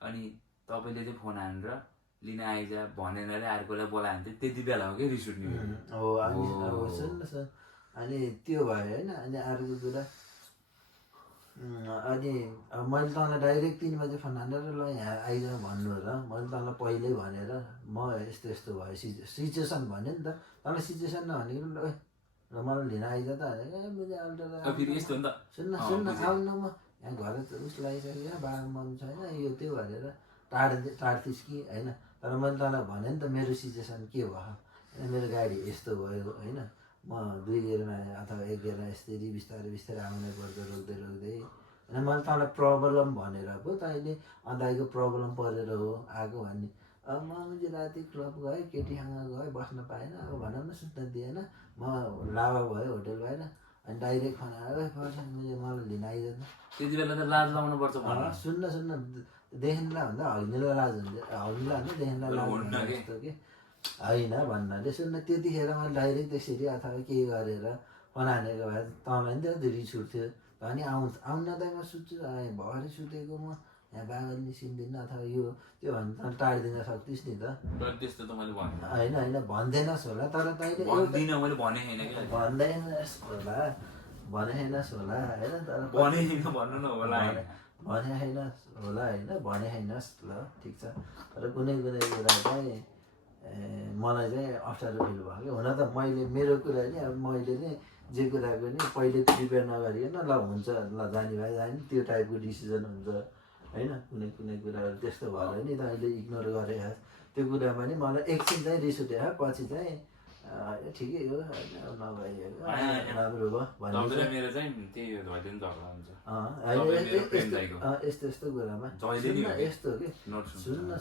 अनि तपाईँले चाहिँ फोन हानेर लिन आइज भनेर अर्कोलाई बोलायो भने त्यति बेला हो कि रिस उठ्ने सुन्नु अनि त्यो भयो होइन अनि अर्को कुरा अनि मैले तँलाई डाइरेक्ट 3 बजे फोन हानेर ल यहाँ आइज भन्नु र मैले तँलाई पहिल्यै भनेर म यस्तो यस्तो भयो सिचुएसन भन्यो नि त तँलाई सिचुएसन नभनेको ल मलाई लिन आइज त सुन्न आउनु म यहाँ घर उस लगाइसकेको बाबा मम्मी छैन यो त्यो भनेर टाढ्थिस् कि होइन तर मैले तँलाई भने नि त मेरो सिचुएसन के भयो मेरो गाडी यस्तो भयो होइन म 2 गियरमा अथवा 1 गियरमा यसरी बिस्तारै बिस्तारै आउनै पर्छ रोक्दै रोक्दै होइन मैले तँलाई प्रब्लम भनेर पो तैँले दाइको प्रब्लम परेर हो आएको भन्ने अब म मुझे राति क्लब गएँ केटीसँग गएँ बस्न पाएन अब भनौँ न सुत्न दिएन म लाभा भयो होटेल भएर अनि डाइरेक्ट फोन आयो पर्छ मलाई लिन आइज त्यति बेला त लाज लाउनु पर्छ सुन्न देखिनलाई भन्दा हग्नेलाई लाज हुन्छ हग्नेलाई भन्दा देखिनलाई लाज हुन्छ जस्तो कि होइन भन्नाले सुन्न त्यतिखेर मैले डाइरेक्ट त्यसरी अथवा के गरेर फोन हानेको भए तँलाई नि त रिस उठ्थ्यो अनि आउन त म सुत्छु भरे सुतेको म यहाँ बागल निस्किँदिनँ अथवा यो त्यो भन्नु त टाढिदिन सक्थिस् नि त होइन भन्दैनस् होला तर तैँले भन्दैनस् होला होइन तर भने छैनस् ल ठिक छ तर कुनै कुरा चाहिँ मलाई चाहिँ अप्ठ्यारो फिल भयो कि हुन त मैले मेरो कुरा नि अब मैले नि जे कुराको नि पहिले प्रिपेयर नगरिकन ल हुन्छ ल जाने भए जाने त्यो टाइपको डिसिजन हुन्छ होइन कुनै कुराहरू त्यस्तो भएर नि त अहिले इग्नोर गरेँ त्यो कुरामा नि मलाई एकछिन चाहिँ रिस उठ्यो पछि चाहिँ ठिकै हो होइन नभइएको राम्रो भयो यस्तो यस्तो कुरामा यस्तो कि सुन्न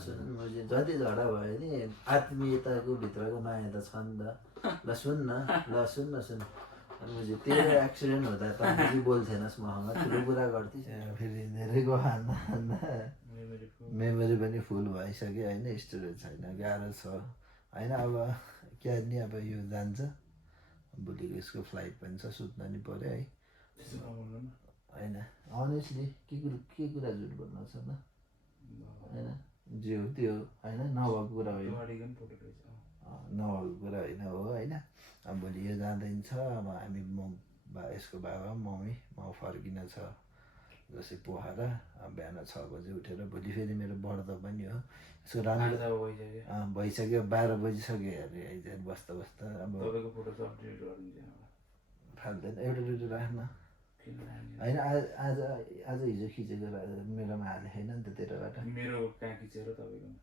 जति झगडा भयो नि आत्मीयताको भित्रको माया त छ नि त ल सुन्न मुझे तेरो एक्सिडेन्ट हुँदा त मुझे बोल्थेनस् मसँग ठुलो कुरा गर्थ्इस् फेरि धेरैको हान्दा मेमोरी पनि फुल भइसक्यो होइन स्टोरेज छैन गाह्रो छ होइन अब क्या नि अब यो जान्छ भोलिको यसको फ्लाइट पनि छ सुत्न नि पऱ्यो है होइन अनेस्टली के कुरा झुट बोल्नु छ त होइन जे हो त्यो होइन नभएको कुरा होइन होइन अब भोलि यो जाँदैन छ अब हामी यसको बाबा मम्मी म फर्किन छ जस्तै पोखरा बिहान 6 बजे उठेर भोलि फेरि मेरो बढ्दो पनि हो यसो राम्रो भइसक्यो 12 बजिसक्यो अरे आइज बस्दा अब फाल्दैन एउटा दुइटा राख्न होइन आज हिजो खिचेको मेरोमा हाले छैन नि त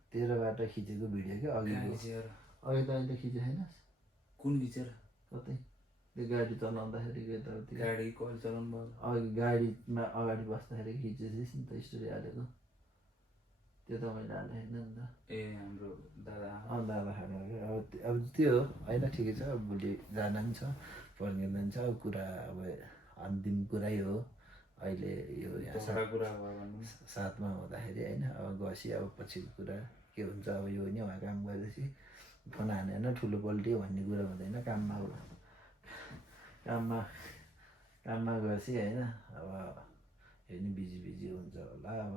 तेरोबाट खिचेको भिडियो क्या अघि त अहिले खिचे छैनस् कुन खिचेर कतै त्यो गाडी चलाउँदाखेरि गाडी कहिले चलाउनु भयो अघि गाडीमा अगाडि बस्दाखेरि खिचेछस् नि त स्टोरी हालेको त्यो त मैले हाले होइन नि त ए हाम्रो दादा हालेको अब त्यो होइन ठिकै छ भोलि जान पनि छ फर्किँदा पनि छ कुरा अब अन्तिम कुरै हो अहिले यो यहाँ साथमा हुँदाखेरि होइन अब गसी अब पछिको कुरा के हुन्छ अब यो नि उहाँ काम गरेपछि फोन हानेन ठुलो पल्टियो भन्ने कुरा हुँदैन काममा गएपछि होइन अब यो नि बिजी हुन्छ होला अब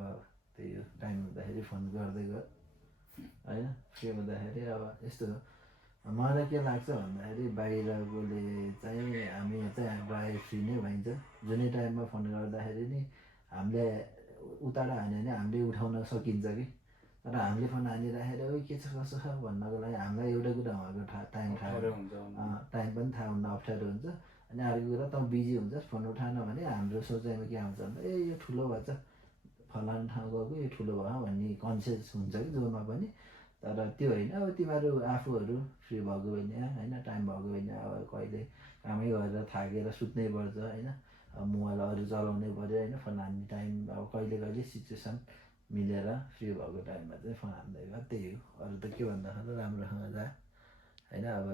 त्यही हो टाइम हुँदाखेरि फोन गर्दै गयो होइन के हुँदाखेरि अब यस्तो हो मलाई के लाग्छ भन्दाखेरि बाहिरकोले चाहिँ हामी चाहिँ प्रायः फ्री नै भइन्छ जुनै टाइममा फोन गर्दाखेरि नि हामीले उताडा हान्यो भने हामीले उठाउन सकिन्छ कि तर हामीले फोन हानिराखेर के छ कसो छ भन्नको लागि हामीलाई एउटा कुरा उहाँको टाइम पनि थाहा हुन अप्ठ्यारो हुन्छ अनि अर्को कुरा त बिजी हुन्छस् फोन उठाएन भने हाम्रो सोचाइमा के आउँछ भन्दा यो ठुलो भएछ फलानु ठाउँ गएको यो ठुलो भयो भन्ने कन्सियस हुन्छ कि जोमा पनि तर त्यो होइन अब तिमीहरू आफूहरू फ्री भएको होइन होइन टाइम भएको होइन अब कहिले कामै गरेर थाकेर सुत्नै पर्छ होइन अब मोबाइल अरू चलाउनै पऱ्यो होइन फोन हान्ने टाइम अब कहिले सिचुएसन मिलेर फ्री भएको टाइममा चाहिँ फोन हान्दै भयो त्यही हो अरू त के भन्दाखेरि राम्रोसँग जा होइन अब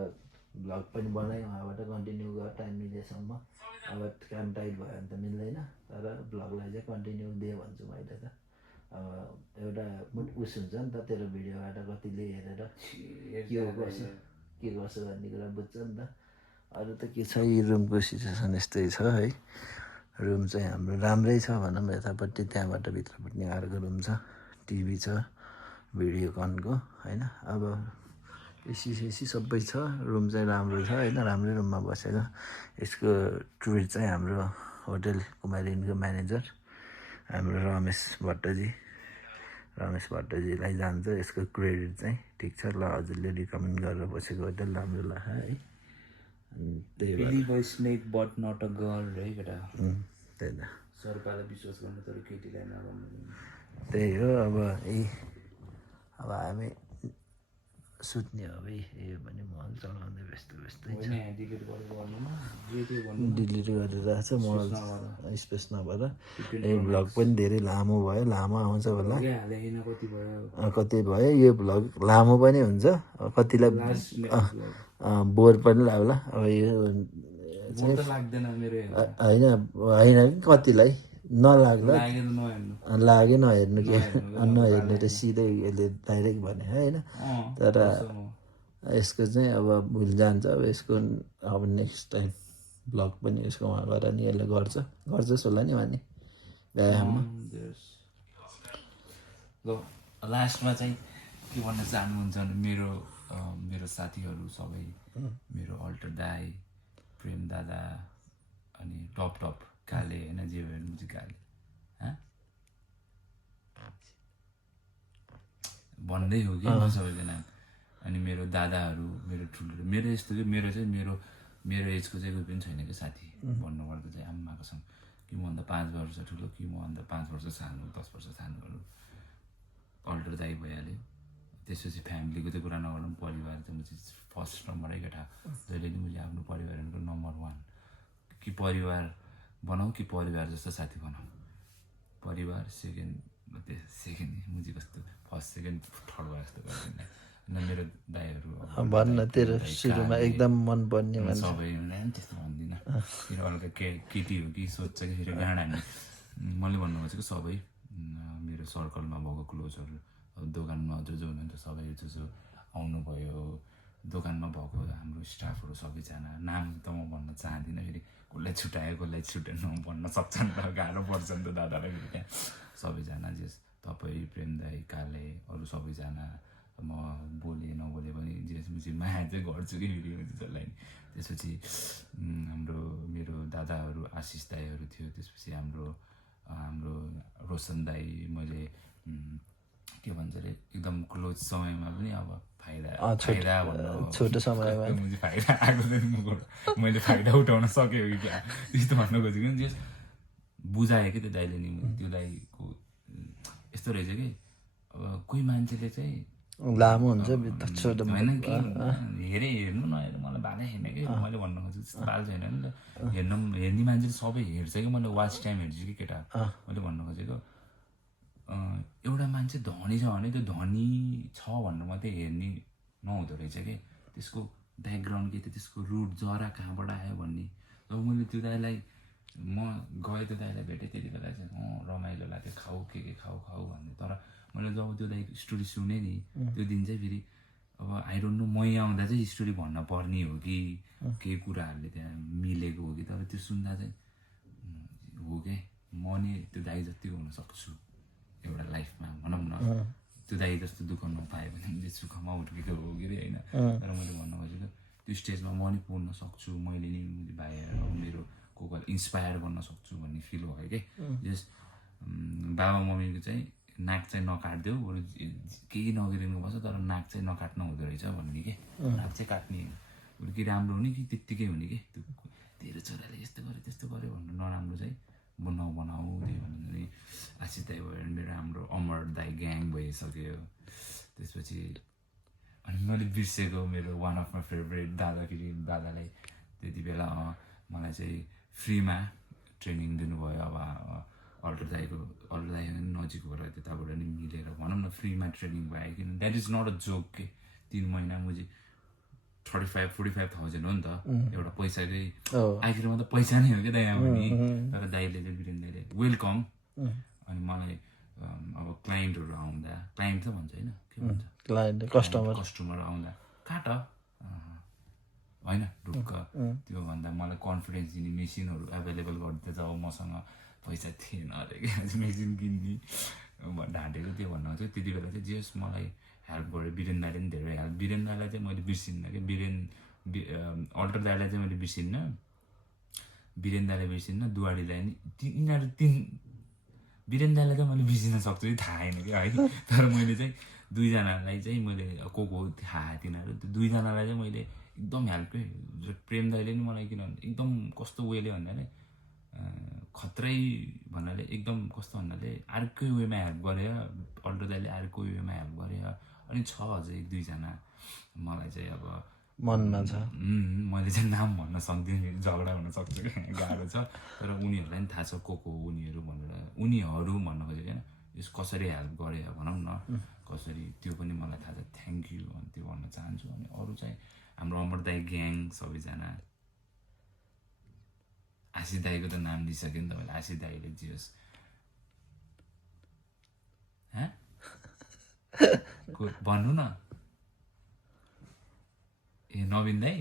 भ्लग पनि बनाएँ उहाँबाट कन्टिन्यू गर टाइम मिलेसम्म अब काम टाइट भयो भने त मिल्दैन तर भ्लगलाई चाहिँ कन्टिन्यू दिएँ भन्छु मैले त अब एउटा उस हुन्छ नि त तेरो भिडियोबाट कतिले हेरेर के गर्छ भन्ने कुरा बुझ्छ नि त अरू त के छ यी रुमको सिचुएसन यस्तै छ है रुम चाहिँ हाम्रो राम्रै छ भनौँ यतापट्टि त्यहाँबाट भित्रपट्टि अर्को रुम छ टिभी छ भिडियोकनको होइन अब एसी सबै छ रुम चाहिँ राम्रो छ होइन राम्रै रुममा बसेको यसको ट्रिट चाहिँ हाम्रो होटल कुमारिनको म्यानेजर हाम्रो रमेश भट्टजीलाई जान्छ यसको क्रेडिट चाहिँ। ठिक छ ल, हजुरले रिकमेन्ड गरेर बसेको होटल राम्रो लाग्छ है। अनि त्यही भएर त्यही त सरकारलाई विश्वास गर्नु तर केटीलाई नगर्नु। त्यही हो। अब हामी सुत्ने हो भाइ, यो पनि मोबाइल चलाउँदै व्यस्तै छ। डिलिट गरिरहेको छ मोबाइल स्पेस नभएर। यो भ्लग पनि धेरै लामो भयो, लामो आउँछ होला। कति भयो यो भ्लग लामो पनि हुन्छ, कतिलाई बोर पनि लाग्ला। अब यो होइन कतिलाई नलाग्ला, लाग्यो नहेर्नु के नहेर्नु त सिधै यसले डाइरेक्ट भने होइन। तर यसको चाहिँ अब भुल जान्छ। अब यसको अब नेक्स्ट टाइम ब्लग पनि यसको उहाँ गएर नि यसले गर्छस् होला नि भने व्यायाममा। लास्टमा चाहिँ के भन्न चाहनुहुन्छ भने मेरो साथीहरू सबै, मेरो अल्टर दाई, प्रेम दादा, अनि टप काले होइन, जे भयो मुजी काले भन्दै हो कि म सबैजना। अनि मेरो दादाहरू, मेरो ठुलो, मेरो यस्तो कि मेरो एजको चाहिँ कोही पनि छैन कि साथी भन्नुपर्दा चाहिँ आमाकोसँग। कि मभन्दा 5 वर्ष ठुलो, कि मभन्दा 5 वर्ष सानो, 10 वर्ष सानोहरू अल्टर दाई भइहाल्यो। त्यसपछि फ्यामिलीको चाहिँ कुरा नगरौँ, परिवार चाहिँ म चाहिँ फर्स्ट नम्बरै केटा। जहिले पनि मैले आफ्नो परिवारको नम्बर 1 कि परिवार बनाऊ कि परिवार जस्तो साथी बनाऊ। परिवार सेकेन्ड मुजी कस्तो फर्स्ट सेकेन्ड थर्ड भयो जस्तो गर्दैन। मेरो दाईहरू भन्न तेरो सुरुमा एकदम मन पर्ने सबै त्यस्तो भन्दिनँ। फेरि हल्का केटी हो कि सोध्छ कि फेरि गाँड हान्ने। मैले भन्नु खोजेको सबै मेरो सर्कलमा भएको क्लोजहरू, दोकानमा जो हुनुहुन्छ सबै जो आउनुभयो, दोकानमा भएको हाम्रो स्टाफहरू सबैजना। नाम त म भन्न चाहदिनँ, फेरि कसलाई छुट्यायो कसलाई छुट्याएन भन्न सक्छ नि त, गाह्रो पर्छ नि त दादालाई। फेरि त्यहाँ सबैजना जस तपाईँ, प्रेम दाई, काले, अरू सबैजना, म बोले नबोले पनि जेसपछि माया चाहिँ गर्छु कि फेरि त्यसलाई। त्यसपछि मेरो दादाहरू आशिष दाईहरू थियो। त्यसपछि हाम्रो रोशन दाई, मैले के भन्छ अरे एकदम क्लोज समयमा पनि अब फाइदा भन्नु छोटो समयमा मुझे फाइदा आएको चाहिँ मैले फाइदा उठाउन सक्यो कि क्या त्यस्तो भन्न खोजेको नि। जस बुझाएँ कि त्यो दाइले नि, त्यो दाइको यस्तो रहेछ कि अब कोही मान्छेले चाहिँ लामो हुन्छ होइन कि हेर्नु नहेर्नु मलाई बाधै छैन कि। मैले भन्न खोजेको त्यस्तो बाल छैन नि त। हेर्ने मान्छेले सबै हेर्छ कि, मैले वाच टाइम हेर्छु कि केटा। मैले भन्न खोजेको एउटा मान्छे धनी छ भने त्यो धनी छ भन्नु मात्रै हेर्ने नहुँदो रहेछ कि, त्यसको ब्याकग्राउन्ड के थियो, त्यसको रुट जरा कहाँबाट आयो भन्ने। जब मैले त्यो दाइलाई गएँ, त्यो दाइलाई भेटेँ, त्यति बेला चाहिँ रमाइलो लाग्यो, खाऊ के खाऊ भन्ने। तर मैले जब त्यो दाइको स्टोरी सुनेँ नि, त्यो दिन चाहिँ फेरि अब आई डोन्ट नो, मै आउँदा चाहिँ स्टोरी भन्न पर्ने हो कि केही कुराहरूले त्यहाँ मिलेको हो कि। तर त्यो सुन्दा चाहिँ हो क्या, म नि त्यो दाइ जति हुन सक्छु एउटा लाइफमा भनौँ न। त्यो दाइ जस्तो दुःख नपायो भने सुखमा हुर्केको हो कि होइन। तर मैले भन्नु खोजेको त्यो स्टेजमा म नि पुग्न सक्छु, मैले नि भाइहरू मेरो को इन्सपायर गर्न सक्छु भन्ने फिल भयो कि। जस बाबा मम्मीको चाहिँ नाक चाहिँ नकाटिदेऊ, बरु केही नगरिनु पर्छ तर नाक चाहिँ नकाट्नु हुँदो रहेछ भन्ने कि। नाक चाहिँ काट्ने बरु कि राम्रो हुने कि त्यत्तिकै हुने कि। तेरो छोराले यस्तो गर्यो त्यस्तो गर्यो भन्नु नराम्रो चाहिँ बनाऊ त्यही भन्नु। आशिष दाई भयो, मेरो हाम्रो अमर दाई ग्याङ भइसक्यो। त्यसपछि अनि मैले बिर्सेको मेरो वान अफ माई फेभरेट दादालाई त्यति बेला मलाई चाहिँ फ्रीमा ट्रेनिङ दिनुभयो। अब अल्टर दाई नजिकबाट त्यताबाट नि मिलेर भनौँ न फ्रीमा ट्रेनिङ भयो। किन that is not a joke के। 3 महिना मुझे 35-45,000 हो नि त एउटा पैसाकै। आखिरमा त पैसा नै हो क्या दाइ आमा नि। तर दाइले चाहिँ वीरेन दाइले वेलकम। अनि मलाई अब क्लाइन्टहरू आउँदा, क्लाइन्ट त भन्छ होइन के भन्छ, कस्टमर आउँदा काट होइन ढुक्क त्यो भन्दा मलाई कन्फिडेन्स दिने मेसिनहरू एभाइलेबल गरिदिन्छ। जब मसँग पैसा थिएन अरे क्या मेसिन किन्ने ढाँटेको त्यो भन्नु चाहिँ त्यति बेला चाहिँ जेस मलाई हेल्प गर्यो। वीरेन दाइले पनि धेरै हेल्प। वीरेन दाइलाई चाहिँ मैले बिर्सिन्न कि, अल्टर दाइलाई चाहिँ मैले बिर्सिन्न। वीरेन दाईलाई बिर्सिन्न, दुवाडीलाई नि यिनीहरू वीरेन दाईलाई त मैले बिर्सिन सक्छु कि थाहा छैन क्या है। तर मैले चाहिँ दुईजनालाई चाहिँ मैले को थाहा तिनीहरू, त्यो दुईजनालाई चाहिँ मैले एकदम हेल्प के प्रेम दाईले नि मलाई किनभने एकदम कस्तो वेले भन्नाले खत्रै भन्नाले एकदम कस्तो भन्नाले अर्कै वेमा हेल्प गरे, अल्टो दाईले अर्कै वेमा हेल्प गरे। अनि छ अझै 1-2जना मलाई चाहिँ अब मनमा छ। मैले चाहिँ नाम भन्न सक्दिनँ, झगडा हुनसक्छ क्या, गाह्रो छ। तर उनीहरूलाई पनि थाहा छ को उनीहरू भनेर, उनीहरू भन्न खोजेको होइन, यस कसरी हेल्प गरे भनौँ न, कसरी त्यो पनि मलाई थाहा छ। थ्याङ्क यू त्यो भन्न चाहन्छु। अनि अरू चाहिँ हाम्रो अमर दाई ग्याङ सबैजना, आशी दाईको त नाम लिइसक्यो नि तपाईँले, आशी दाईले जियोस्। भन्नु न, ए नवीन दाई,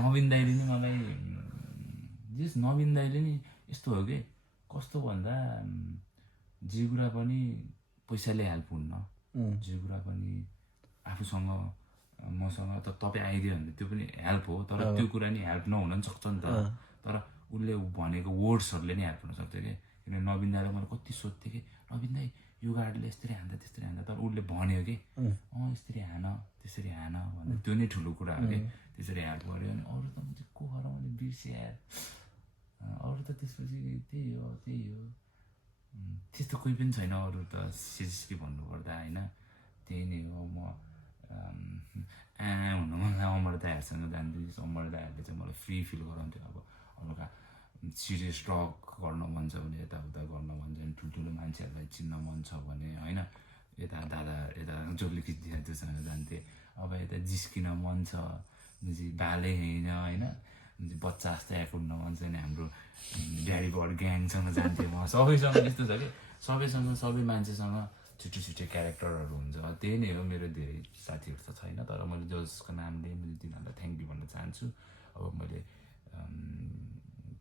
नवीन दाईले नि मलाई नवीन दाईले नि यस्तो हो कि कस्तो भन्दा जे कुरा पनि पैसाले हेल्प हुन्न, जे कुरा पनि आफूसँग मसँग त तपाईँ आइदियो भने त्यो पनि हेल्प हो, तर त्यो कुरा नि हेल्प नहुन पनि सक्छ नि त। तर उसले भनेको वर्ड्सहरूले नि हेल्प हुनसक्छ कि, किनभने नवीन दाईलाई मैले कति सोध्थेँ कि नवीन दाई यो गाडीले यस्तरी हान्दा त्यस्तरी हान्दा, तर उसले भन्यो कि यस्तरी हान त्यसरी हान भन्दा, त्यो नै ठुलो कुरा हो कि, त्यसरी हेल्प गर्यो। अनि अरू त म चाहिँ को गरेर मैले बिर्सेँ, अरू त त्यसपछि त्यही हो त्यस्तो कोही पनि छैन अरू त सिरियसली भन्नुपर्दा होइन। त्यही नै हो। म हुनु मलाई अमर दाईहरूसँग जान्छु, अमर दाईहरूले चाहिँ मलाई फ्री फिल गराउँथ्यो। अब हल्का सिरियस टक गर्न मन छ भने, यताउता गर्न मन छ भने, ठुल्ठुलो मान्छेहरूलाई चिन्न मन छ भने होइन, यता दादा यता जोली खिच्दिनँ त्योसँग जान्थेँ। अब यता जिस्किन मन छ, बालै होइन होइन, बच्चा जस्तो एक्ट हुन मन छ भने हाम्रो ड्याडी बड ग्याङसँग जान्थेँ म। सबैसँग यस्तो छ कि सबैसँग सबै मान्छेसँग छुट्टै क्यारेक्टरहरू हुन्छ। त्यही नै हो, मेरो धेरै साथीहरू त छैन, तर मैले जसको नाम लिएँ मैले तिनीहरूलाई थ्याङ्क यू भन्न चाहन्छु। अब मैले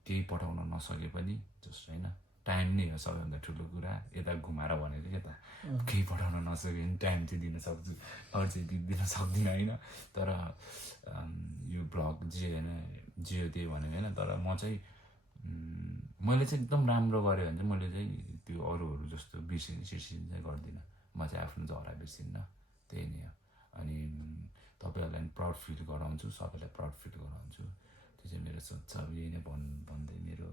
केही पठाउन नसके पनि जस्ट होइन, टाइम नै हो सबैभन्दा ठुलो कुरा। यता घुमाएर भनेको क्या त, केही पठाउन नसके पनि टाइम चाहिँ दिन सक्छु, अरू चाहिँ दिन सक्दिनँ होइन। तर यो भ्लग जे होइन जे हो त्यही भनेको होइन, तर म चाहिँ मैले चाहिँ एकदम राम्रो गरेँ भने चाहिँ मैले चाहिँ त्यो अरूहरू जस्तो सिर्सिन चाहिँ गर्दिनँ। म चाहिँ आफ्नो जरा बिर्सिन्न, त्यही नै हो। अनि तपाईँहरूलाई पनि प्राउड फिल गराउँछु, सबैलाई प्राउड फिल गराउँछु। त्यो चाहिँ मेरो सोच छ। यही नै भन्दै मेरो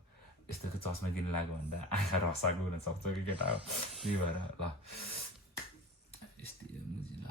यस्तो चस्मा किन लाग्यो भन्दा आँखा रसाएको हुनसक्छ कि केटा हो, त्यही भएर ल यस्तै हो मुजी ल।